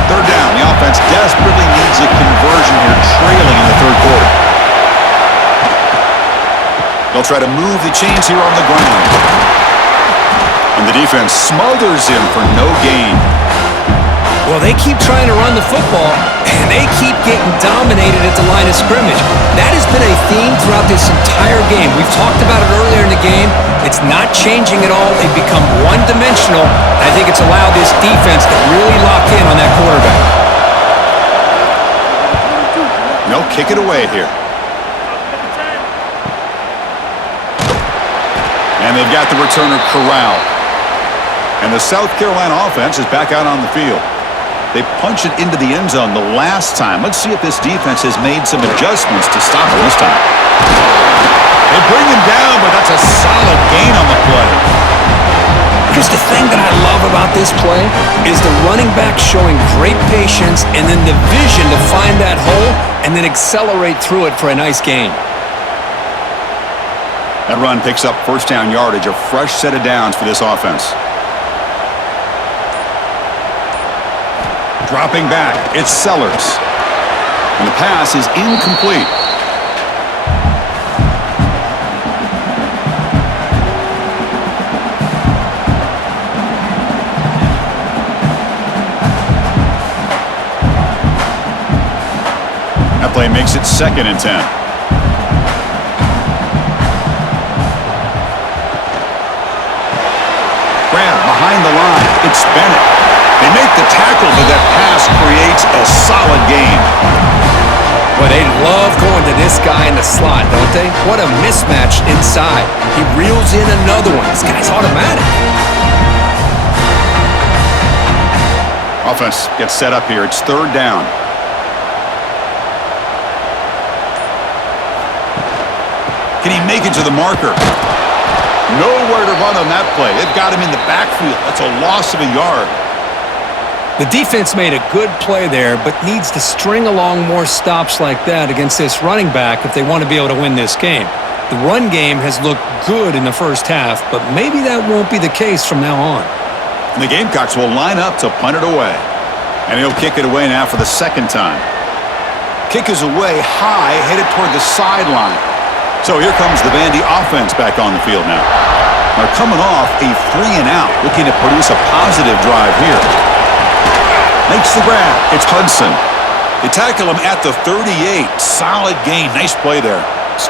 Third down. The offense desperately needs a conversion here, trailing in the 3rd quarter. They'll try to move the chains here on the ground. And the defense smothers him for no gain. Well, they keep trying to run the football, and they keep getting dominated at the line of scrimmage. That has been a theme throughout this entire game. We've talked about it earlier in the game. It's not changing at all. They've become one-dimensional. I think it's allowed this defense to really lock in on that quarterback. No, kick it away here. And they've got the returner corralled. And the South Carolina offense is back out on the field. They punch it into the end zone the last time. Let's see if this defense has made some adjustments to stop it this time. They bring him down, but that's a solid gain on the play. Here's the thing that I love about this play is the running back showing great patience and then the vision to find that hole and then accelerate through it for a nice gain. That run picks up 1st down yardage, a fresh set of downs for this offense. Dropping back, it's Sellers. And the pass is incomplete. That play makes it 2nd and 10. Behind the line, it's Bennett. They make the tackle, but that pass creates a solid gain. Well, they love going to this guy in the slot, don't they? What a mismatch inside. He reels in another one. This guy's automatic. Offense gets set up here. It's third down. Can he make it to the marker? Nowhere to run on that play. They've got him in the backfield. That's a loss of a yard. The defense made a good play there, but needs to string along more stops like that against this running back if they want to be able to win this game. The run game has looked good in the first half, but maybe that won't be the case from now on. And the Gamecocks will line up to punt it away. And he'll kick it away now for the second time. Kick is away high, headed toward the sideline. So here comes the Vandy offense back on the field now. They're coming off a 3-and-out, looking to produce a positive drive here. Makes the grab. It's Hudson. They tackle him at the 38. Solid gain. Nice play there.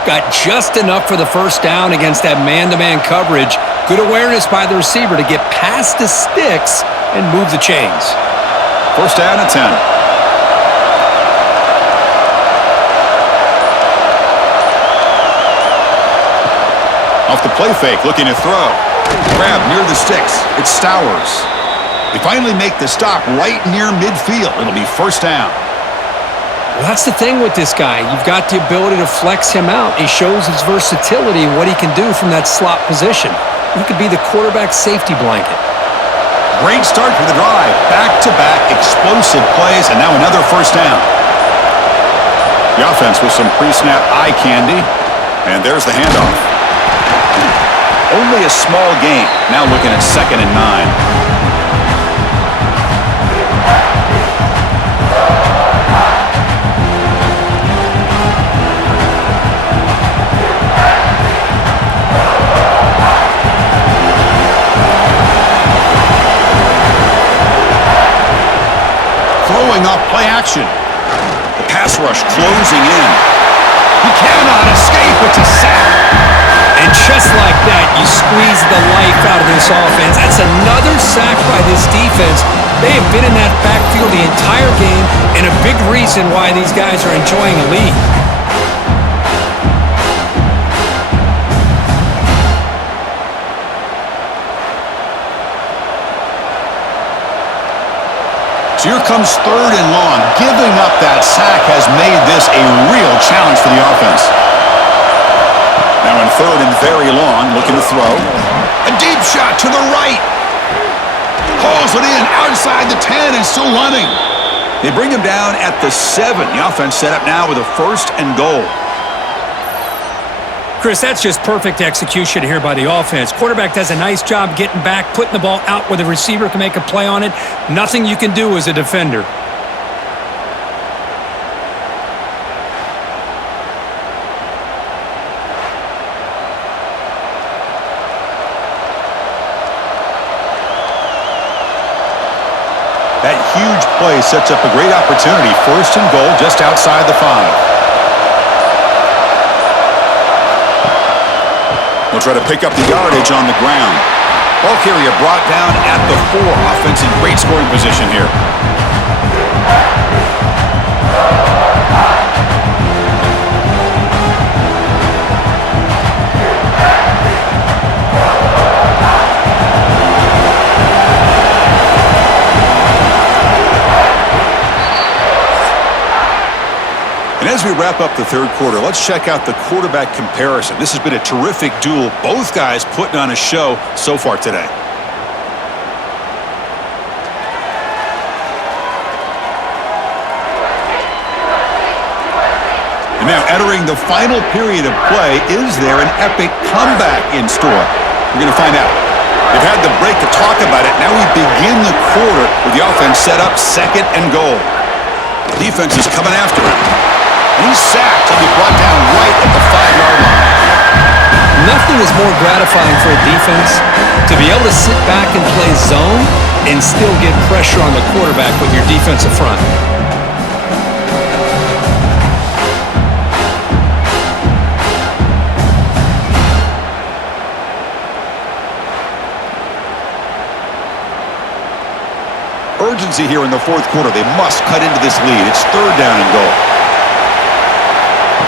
Got just enough for the first down against that man-to-man coverage. Good awareness by the receiver to get past the sticks and move the chains. First down and 10. Off the play fake, looking to throw. Grab near the sticks. It's Stowers. They finally make the stop right near midfield. It'll be first down. Well, that's the thing with this guy. You've got the ability to flex him out. He shows his versatility and what he can do from that slot position. He could be the quarterback safety blanket. Great start for the drive. Back-to-back explosive plays, and now another first down. The offense with some pre-snap eye candy, and there's the handoff. Only a small gain. Now looking at 2nd and 9. Throwing off play action. The pass rush closing in. He cannot escape. It's a sack. And just like that, you squeeze the life out of this offense. That's another sack by this defense. They have been in that backfield the entire game, and a big reason why these guys are enjoying a lead. So here comes 3rd and long. Giving up that sack has made this a real challenge for the offense. Now in 3rd and very long, looking to throw. A deep shot to the right. Hauls it in outside the 10 and still running. They bring him down at the 7. The offense set up now with a 1st and goal. Chris, that's just perfect execution here by the offense. Quarterback does a nice job getting back, putting the ball out where the receiver can make a play on it. Nothing you can do as a defender. That huge play sets up a great opportunity. 1st and goal just outside the 5. We'll try to pick up the yardage on the ground. Ball carrier brought down at the 4. Offense in great scoring position here. And as we wrap up the 3rd quarter, let's check out the quarterback comparison. This has been a terrific duel. Both guys putting on a show so far today. And now entering the final period of play, is there an epic comeback in store? We're going to find out. They've had the break to talk about it. Now we begin the quarter with the offense set up 2nd and goal. The defense is coming after him. He's sacked. He'll be brought down right at the 5-yard line. Nothing is more gratifying for a defense to be able to sit back and play zone and still get pressure on the quarterback with your defensive front. Urgency here in the 4th quarter. They must cut into this lead. It's 3rd down and goal.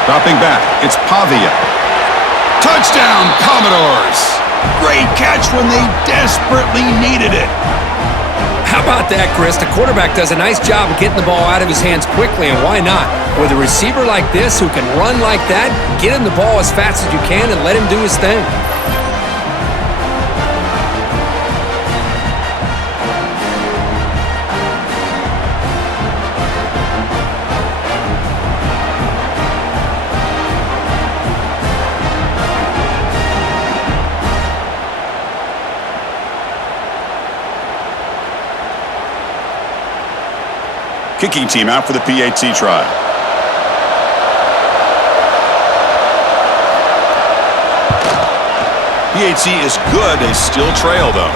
Dropping back, it's Pavia. Touchdown, Commodores! Great catch when they desperately needed it. How about that, Chris? The quarterback does a nice job of getting the ball out of his hands quickly, and why not? With a receiver like this who can run like that, get him the ball as fast as you can and let him do his thing. Kicking team out for the PAT try. PAT is good. They still trail, though.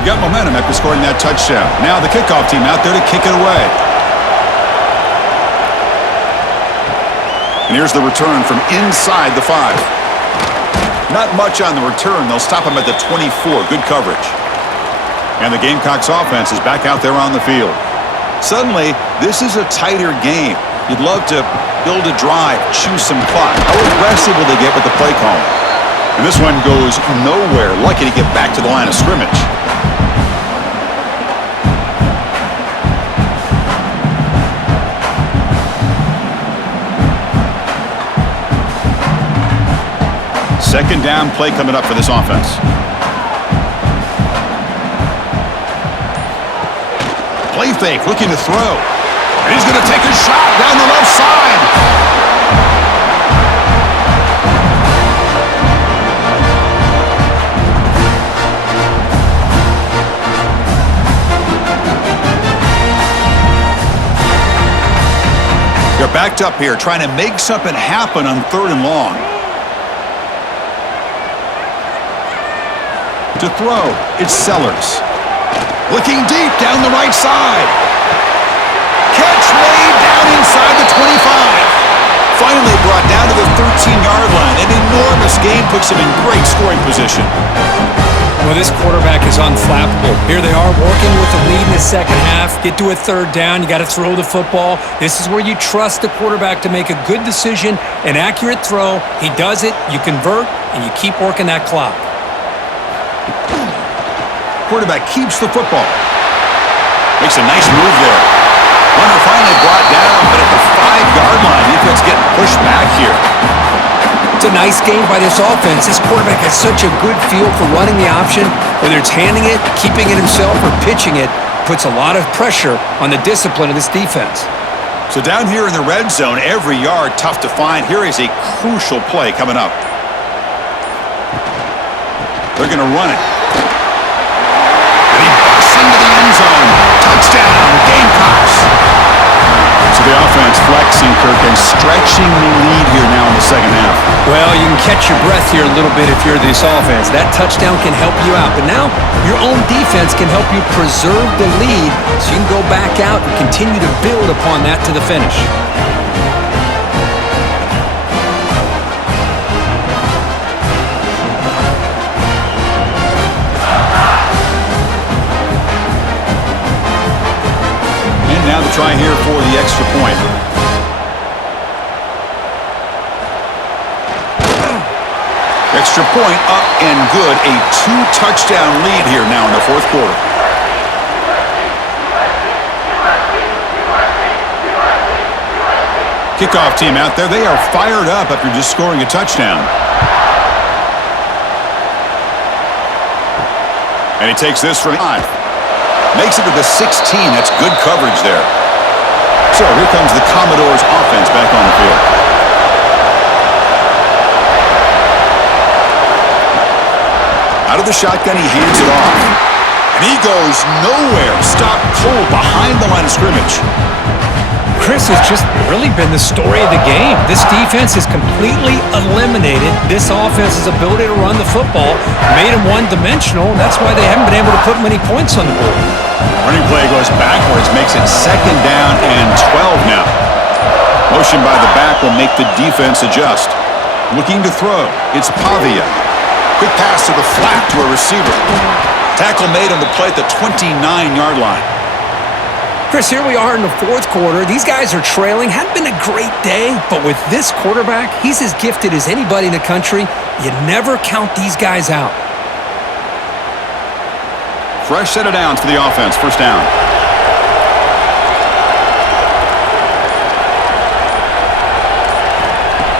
You got momentum after scoring that touchdown. Now the kickoff team out there to kick it away. And here's the return from inside the 5. Not much on the return. They'll stop him at the 24. Good coverage. And the Gamecocks offense is back out there on the field. Suddenly, this is a tighter game. You'd love to build a drive, choose some clock. How aggressive will they get with the play call? And this one goes nowhere. Lucky to get back to the line of scrimmage. Second down play coming up for this offense. Play fake, looking to throw. And he's going to take a shot down the left side. They're backed up here, trying to make something happen on 3rd and long. To throw, it's Sellers. Looking deep down the right side. Catch made down inside the 25. Finally brought down to the 13-yard line. An enormous gain puts him in great scoring position. Well, this quarterback is unflappable. Here they are working with the lead in the second half. Get to a 3rd down. You got to throw the football. This is where you trust the quarterback to make a good decision, an accurate throw. He does it, you convert, and you keep working that clock. Quarterback keeps the football. Makes a nice move there. Runner finally brought down, but at the 5-yard line, defense getting pushed back here. It's a nice game by this offense. This quarterback has such a good feel for running the option. Whether it's handing it, keeping it himself, or pitching it, puts a lot of pressure on the discipline of this defense. So down here in the red zone, every yard tough to find. Here is a crucial play coming up. They're going to run it. Into the end zone. Touchdown, Gamecocks. So the offense flexing, Kirk, and stretching the lead here now in the second half. Well, you can catch your breath here a little bit if you're this offense. That touchdown can help you out. But now your own defense can help you preserve the lead so you can go back out and continue to build upon that to the finish. Now the try here for the extra point. Extra point up and good. A 2-touchdown lead here now in the 4th quarter. Kickoff team out there. They are fired up after just scoring a touchdown. And he takes this from 5. Makes it to the 16. That's good coverage there. So here comes the Commodores offense back on the field. Out of the shotgun, he hands it off. And he goes nowhere. Stopped cold behind the line of scrimmage. Chris has just really been the story of the game. This defense has completely eliminated this offense's ability to run the football, made them one-dimensional, and that's why they haven't been able to put many points on the board. Running play goes backwards, makes it 2nd down and 12 now. Motion by the back will make the defense adjust. Looking to throw, it's Pavia. Quick pass to the flat to a receiver. Tackle made on the play at the 29-yard line. Chris, here we are in the fourth quarter. These guys are trailing. Hadn't been a great day, but with this quarterback, he's as gifted as anybody in the country. You never count these guys out. Fresh set of downs for the offense. First down.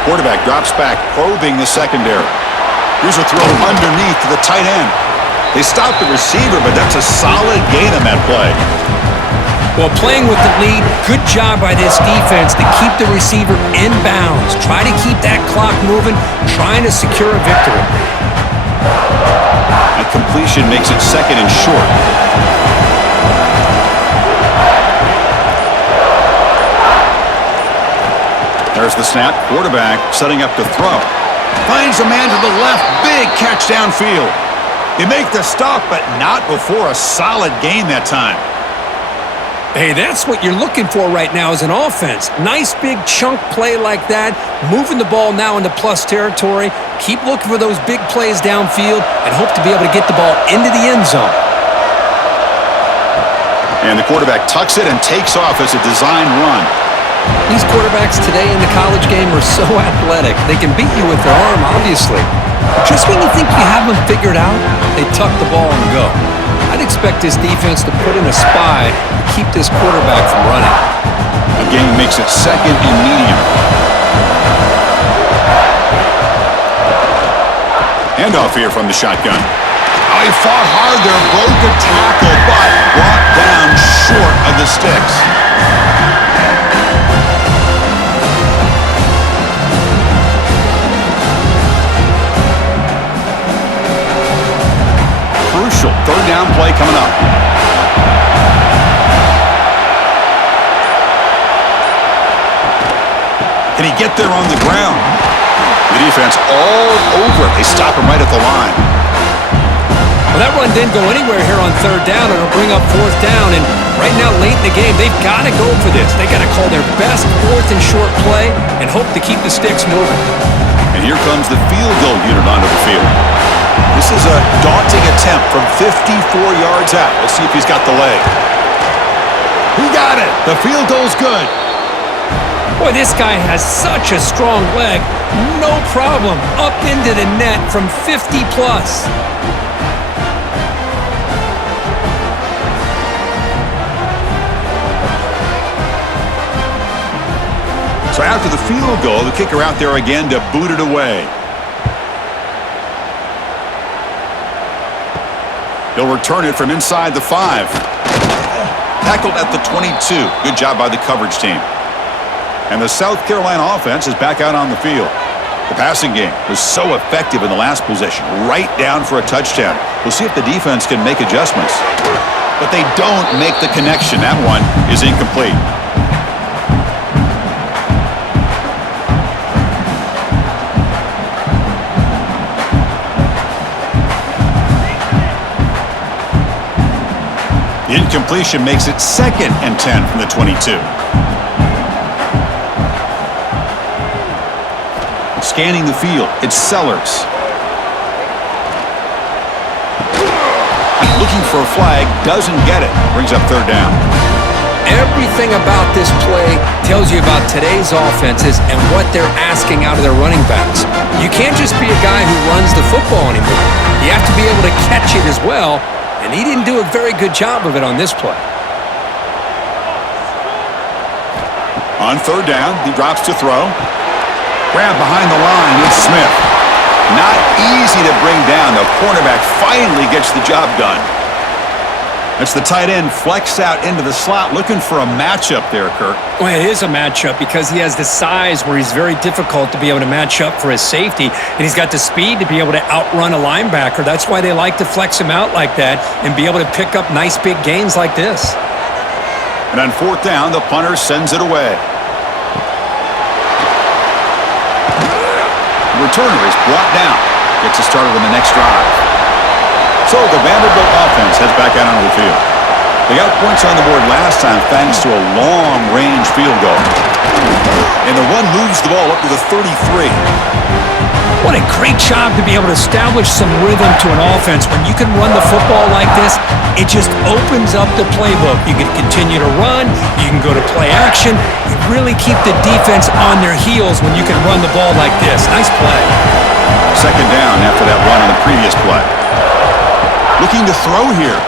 Quarterback drops back, probing the secondary. Here's a throw underneath to the tight end. They stopped the receiver, but that's a solid gain on that play. Well, playing with the lead, good job by this defense to keep the receiver in bounds. Try to keep that clock moving, trying to secure a victory. A completion makes it second and short. There's the snap. Quarterback setting up to throw. Finds a man to the left. Big catch downfield. They make the stop, but not before a solid gain that time. Hey, that's what you're looking for right now as an offense. Nice big chunk play like that, moving the ball now into plus territory. Keep looking for those big plays downfield and hope to be able to get the ball into the end zone. And the quarterback tucks it and takes off as a design run. These quarterbacks today in the college game are so athletic. They can beat you with their arm, obviously. Just when you think you have them figured out, they tuck the ball and go. I'd expect this defense to put in a spy to keep this quarterback from running. A gain makes it second and medium. Handoff here from the shotgun. Oh, he fought hard there, broke a tackle, but brought down short of the sticks. Crucial third down play coming up. Can he get there on the ground? The defense all over it. They stop him right at the line. Well, that run didn't go anywhere here on third down. It'll bring up fourth down. And right now, late in the game, they've got to go for this. They got to call their best fourth and short play and hope to keep the sticks moving. And here comes the field goal unit onto the field. This is a daunting attempt from 54 yards out. Let's see if he's got the leg. He got it. The field goal's good. Boy, this guy has such a strong leg. No problem. Up into the net from 50 plus. So after the field goal, the kicker out there again to boot it away. He'll return it from inside the 5. Tackled at the 22. Good job by the coverage team. And the South Carolina offense is back out on the field. The passing game was so effective in the last possession, right down for a touchdown. We'll see if the defense can make adjustments. But they don't make the connection. That one is incomplete. The incompletion makes it second and 10 from the 22. Scanning the field, it's Sellers. Looking for a flag, doesn't get it. Brings up third down. Everything about this play tells you about today's offenses and what they're asking out of their running backs. You can't just be a guy who runs the football anymore. You have to be able to catch it as well, and he didn't do a very good job of it on this play. On third down, he drops to throw. Grab behind the line with Smith. Not easy to bring down. The cornerback finally gets the job done. That's the tight end flexed out into the slot, looking for a matchup there, Kirk. Well, it is a matchup because he has the size where he's very difficult to be able to match up for his safety, and he's got the speed to be able to outrun a linebacker. That's why they like to flex him out like that and be able to pick up nice big gains like this. And on fourth down, the punter sends it away. The returner is brought down. Gets us started on the next drive. So the Vanderbilt offense heads back out onto the field. They got points on the board last time thanks to a long-range field goal. And the run moves the ball up to the 33. What a great job to be able to establish some rhythm to an offense. When you can run the football like this, it just opens up the playbook. You can continue to run. You can go to play action. You really keep the defense on their heels when you can run the ball like this. Nice play. Second down after that run on the previous play. Looking to throw here.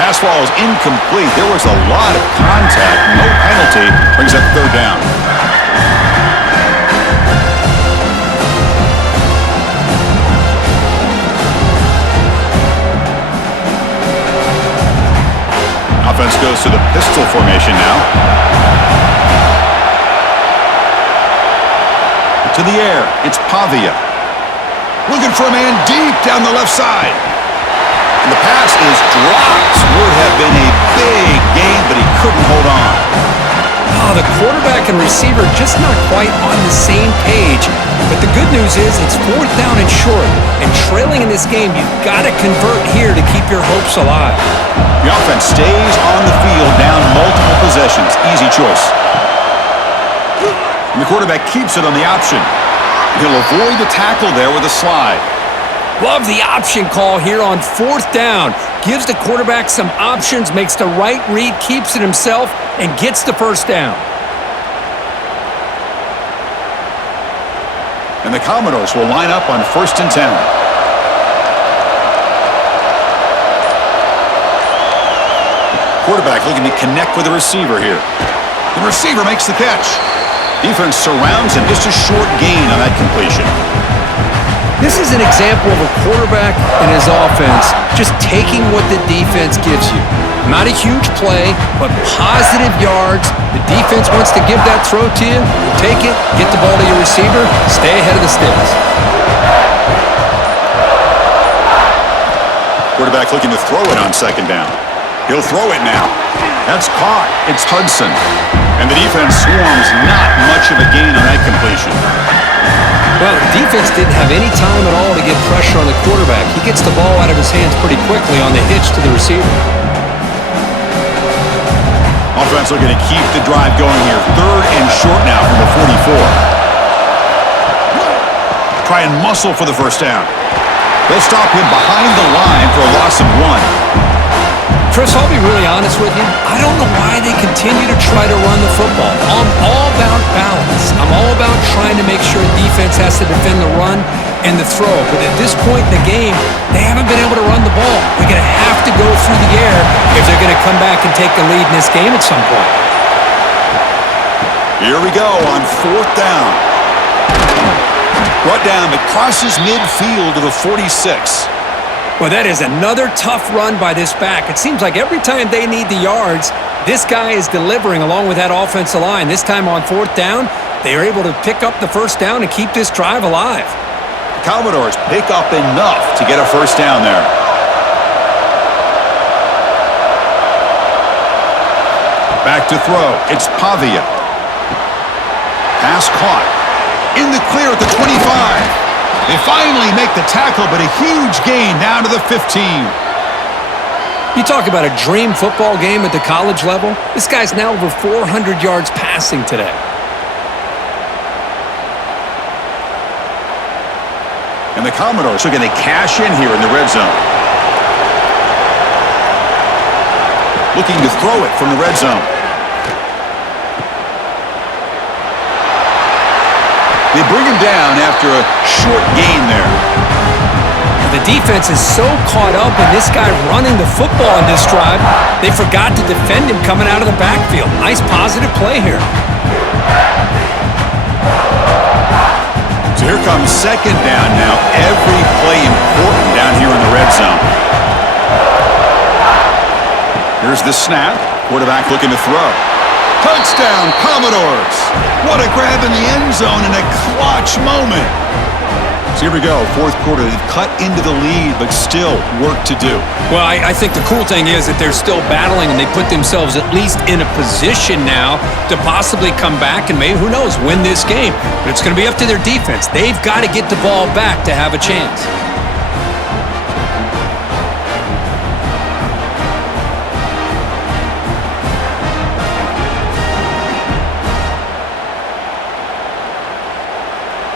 Pass ball is incomplete. There was a lot of contact. No penalty. Brings up third down. Offense goes to the pistol formation now. To the air, it's Pavia. Looking for a man deep down the left side. And the pass is dropped. Would have been a big gain, but he couldn't hold on. Oh, the quarterback and receiver just not quite on the same page. But the good news is it's fourth down and short. And trailing in this game, you've got to convert here to keep your hopes alive. The offense stays on the field down multiple possessions. Easy choice. And the quarterback keeps it on the option. He'll avoid the tackle there with a slide. Love the option call here on fourth down. Gives the quarterback some options, makes the right read, keeps it himself, and gets the first down. And the Commodores will line up on 1st and 10. Quarterback looking to connect with the receiver here. The receiver makes the catch. Defense surrounds him. Just a short gain on that completion. This is an example of a quarterback and his offense just taking what the defense gives you. Not a huge play, but positive yards. The defense wants to give that throw to you. You take it, get the ball to your receiver, stay ahead of the sticks. Quarterback looking to throw it on second down. He'll throw it now. That's caught. It's Hudson. And the defense swarms. Not much of a gain on that completion. Well, the defense didn't have any time at all to get pressure on the quarterback. He gets the ball out of his hands pretty quickly on the hitch to the receiver. Offense looking to keep the drive going here. Third and short now from the 44. Try and muscle for the first down. They'll stop him behind the line for a loss of 1. Chris, I'll be really honest with you. I don't know why they continue to try to run the football. I'm all about balance. I'm all about trying to make sure defense has to defend the run and the throw. But at this point in the game, they haven't been able to run the ball. They're going to have to go through the air if they're going to come back and take the lead in this game at some point. Here we go on 4th down. Brought down, but crosses midfield to the 46. Well, that is another tough run by this back. It seems like every time they need the yards, this guy is delivering along with that offensive line. This time on 4th down, they are able to pick up the first down and keep this drive alive. The Commodores pick up enough to get a first down there. Back to throw. It's Pavia. Pass caught. In the clear at the 25. They finally make the tackle, but a huge gain down to the 15. You talk about a dream football game at the college level. This guy's now over 400 yards passing today. And the Commodores are going to cash in here in the red zone. Looking to throw it from the red zone. They bring him down after a short gain there. The defense is so caught up in this guy running the football in this drive, they forgot to defend him coming out of the backfield. Nice positive play here. So here comes second down now. Every play important down here in the red zone. Here's the snap. Quarterback looking to throw. Touchdown, Commodores! What a grab in the end zone in a clutch moment. So here we go, 4th quarter. They've cut into the lead, but still work to do. Well, I think the cool thing is that they're still battling, and they put themselves at least in a position now to possibly come back and maybe, who knows, win this game. But it's going to be up to their defense. They've got to get the ball back to have a chance.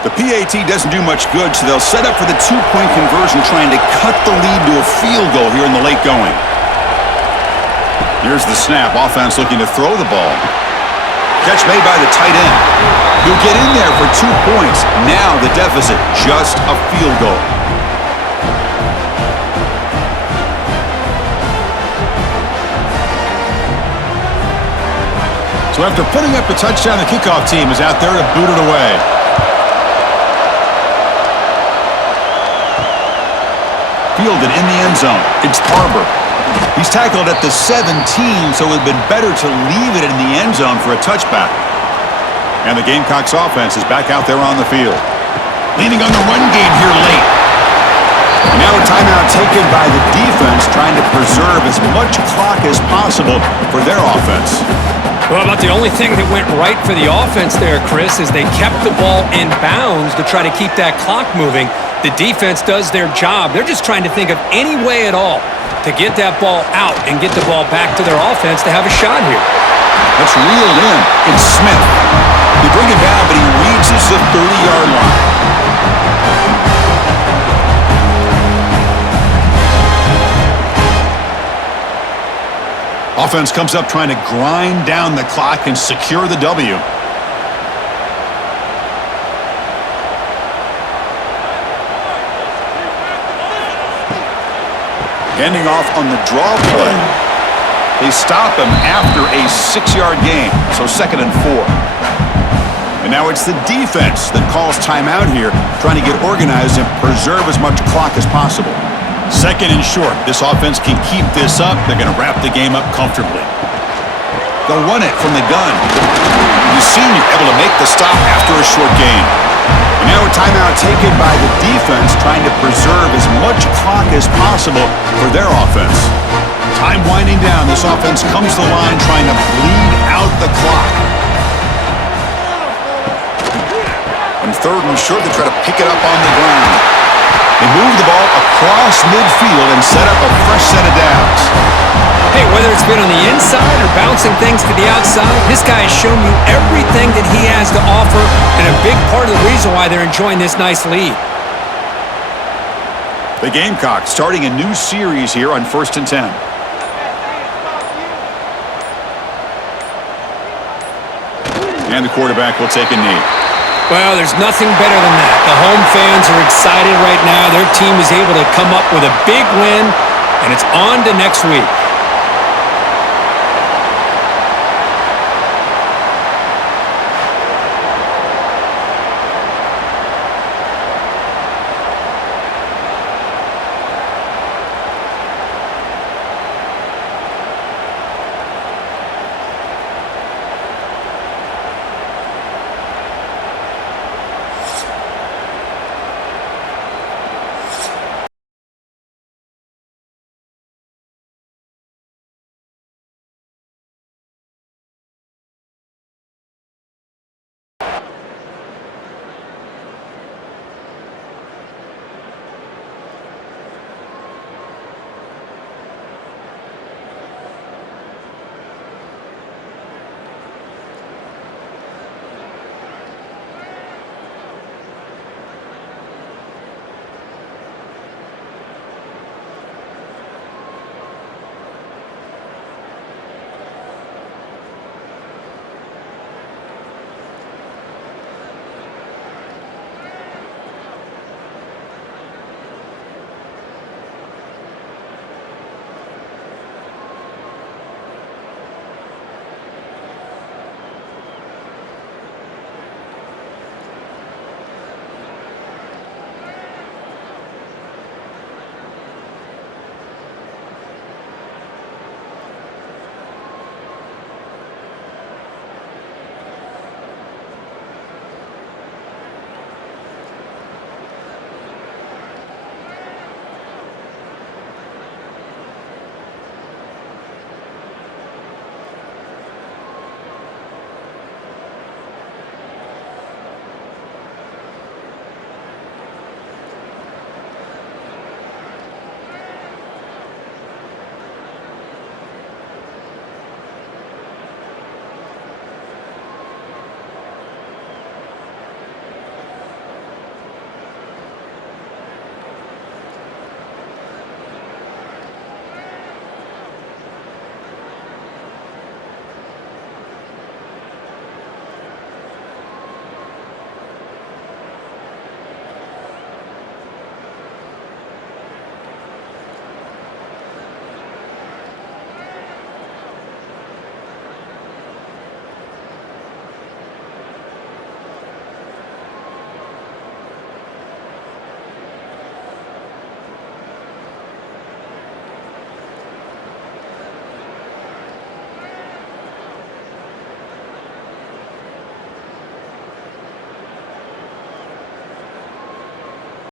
The PAT doesn't do much good, so they'll set up for the two-point conversion, trying to cut the lead to a field goal here in the late going. Here's the snap. Offense looking to throw the ball. Catch made by the tight end. He'll get in there for 2 points. Now the deficit, just a field goal. So after putting up a touchdown, the kickoff team is out there to boot it away. Fielded in the end zone. It's Barber. He's tackled at the 17, so it would have been better to leave it in the end zone for a touchback. And the Gamecocks offense is back out there on the field. Leaning on the run game here late. And now a timeout taken by the defense, trying to preserve as much clock as possible for their offense. Well, about the only thing that went right for the offense there, Chris, is they kept the ball in bounds to try to keep that clock moving. The defense does their job. They're just trying to think of any way at all to get that ball out and get the ball back to their offense to have a shot here. That's reeled in. It's Smith. They bring it down, but he reaches the 30-yard line. Offense comes up trying to grind down the clock and secure the W. Handing off on the draw play. They stop him after a 6-yard gain, so 2nd and 4. And now it's the defense that calls timeout here, trying to get organized and preserve as much clock as possible. 2nd and short. This offense can keep this up. They're going to wrap the game up comfortably. They'll run it from the gun. The senior able to make the stop after a short gain. And now a timeout taken by the defense, trying to preserve as much clock as possible for their offense. Time winding down. This offense comes to the line trying to bleed out the clock. On 3rd and short, they try to pick it up on the ground. They move the ball across midfield and set up a fresh set of downs. Hey, whether it's been on the inside or bouncing things to the outside, this guy has shown you everything that he has to offer, and a big part of the reason why they're enjoying this nice lead. The Gamecocks starting a new series here on 1st and 10. And the quarterback will take a knee. Well, there's nothing better than that. The home fans are excited right now. Their team is able to come up with a big win, and it's on to next week.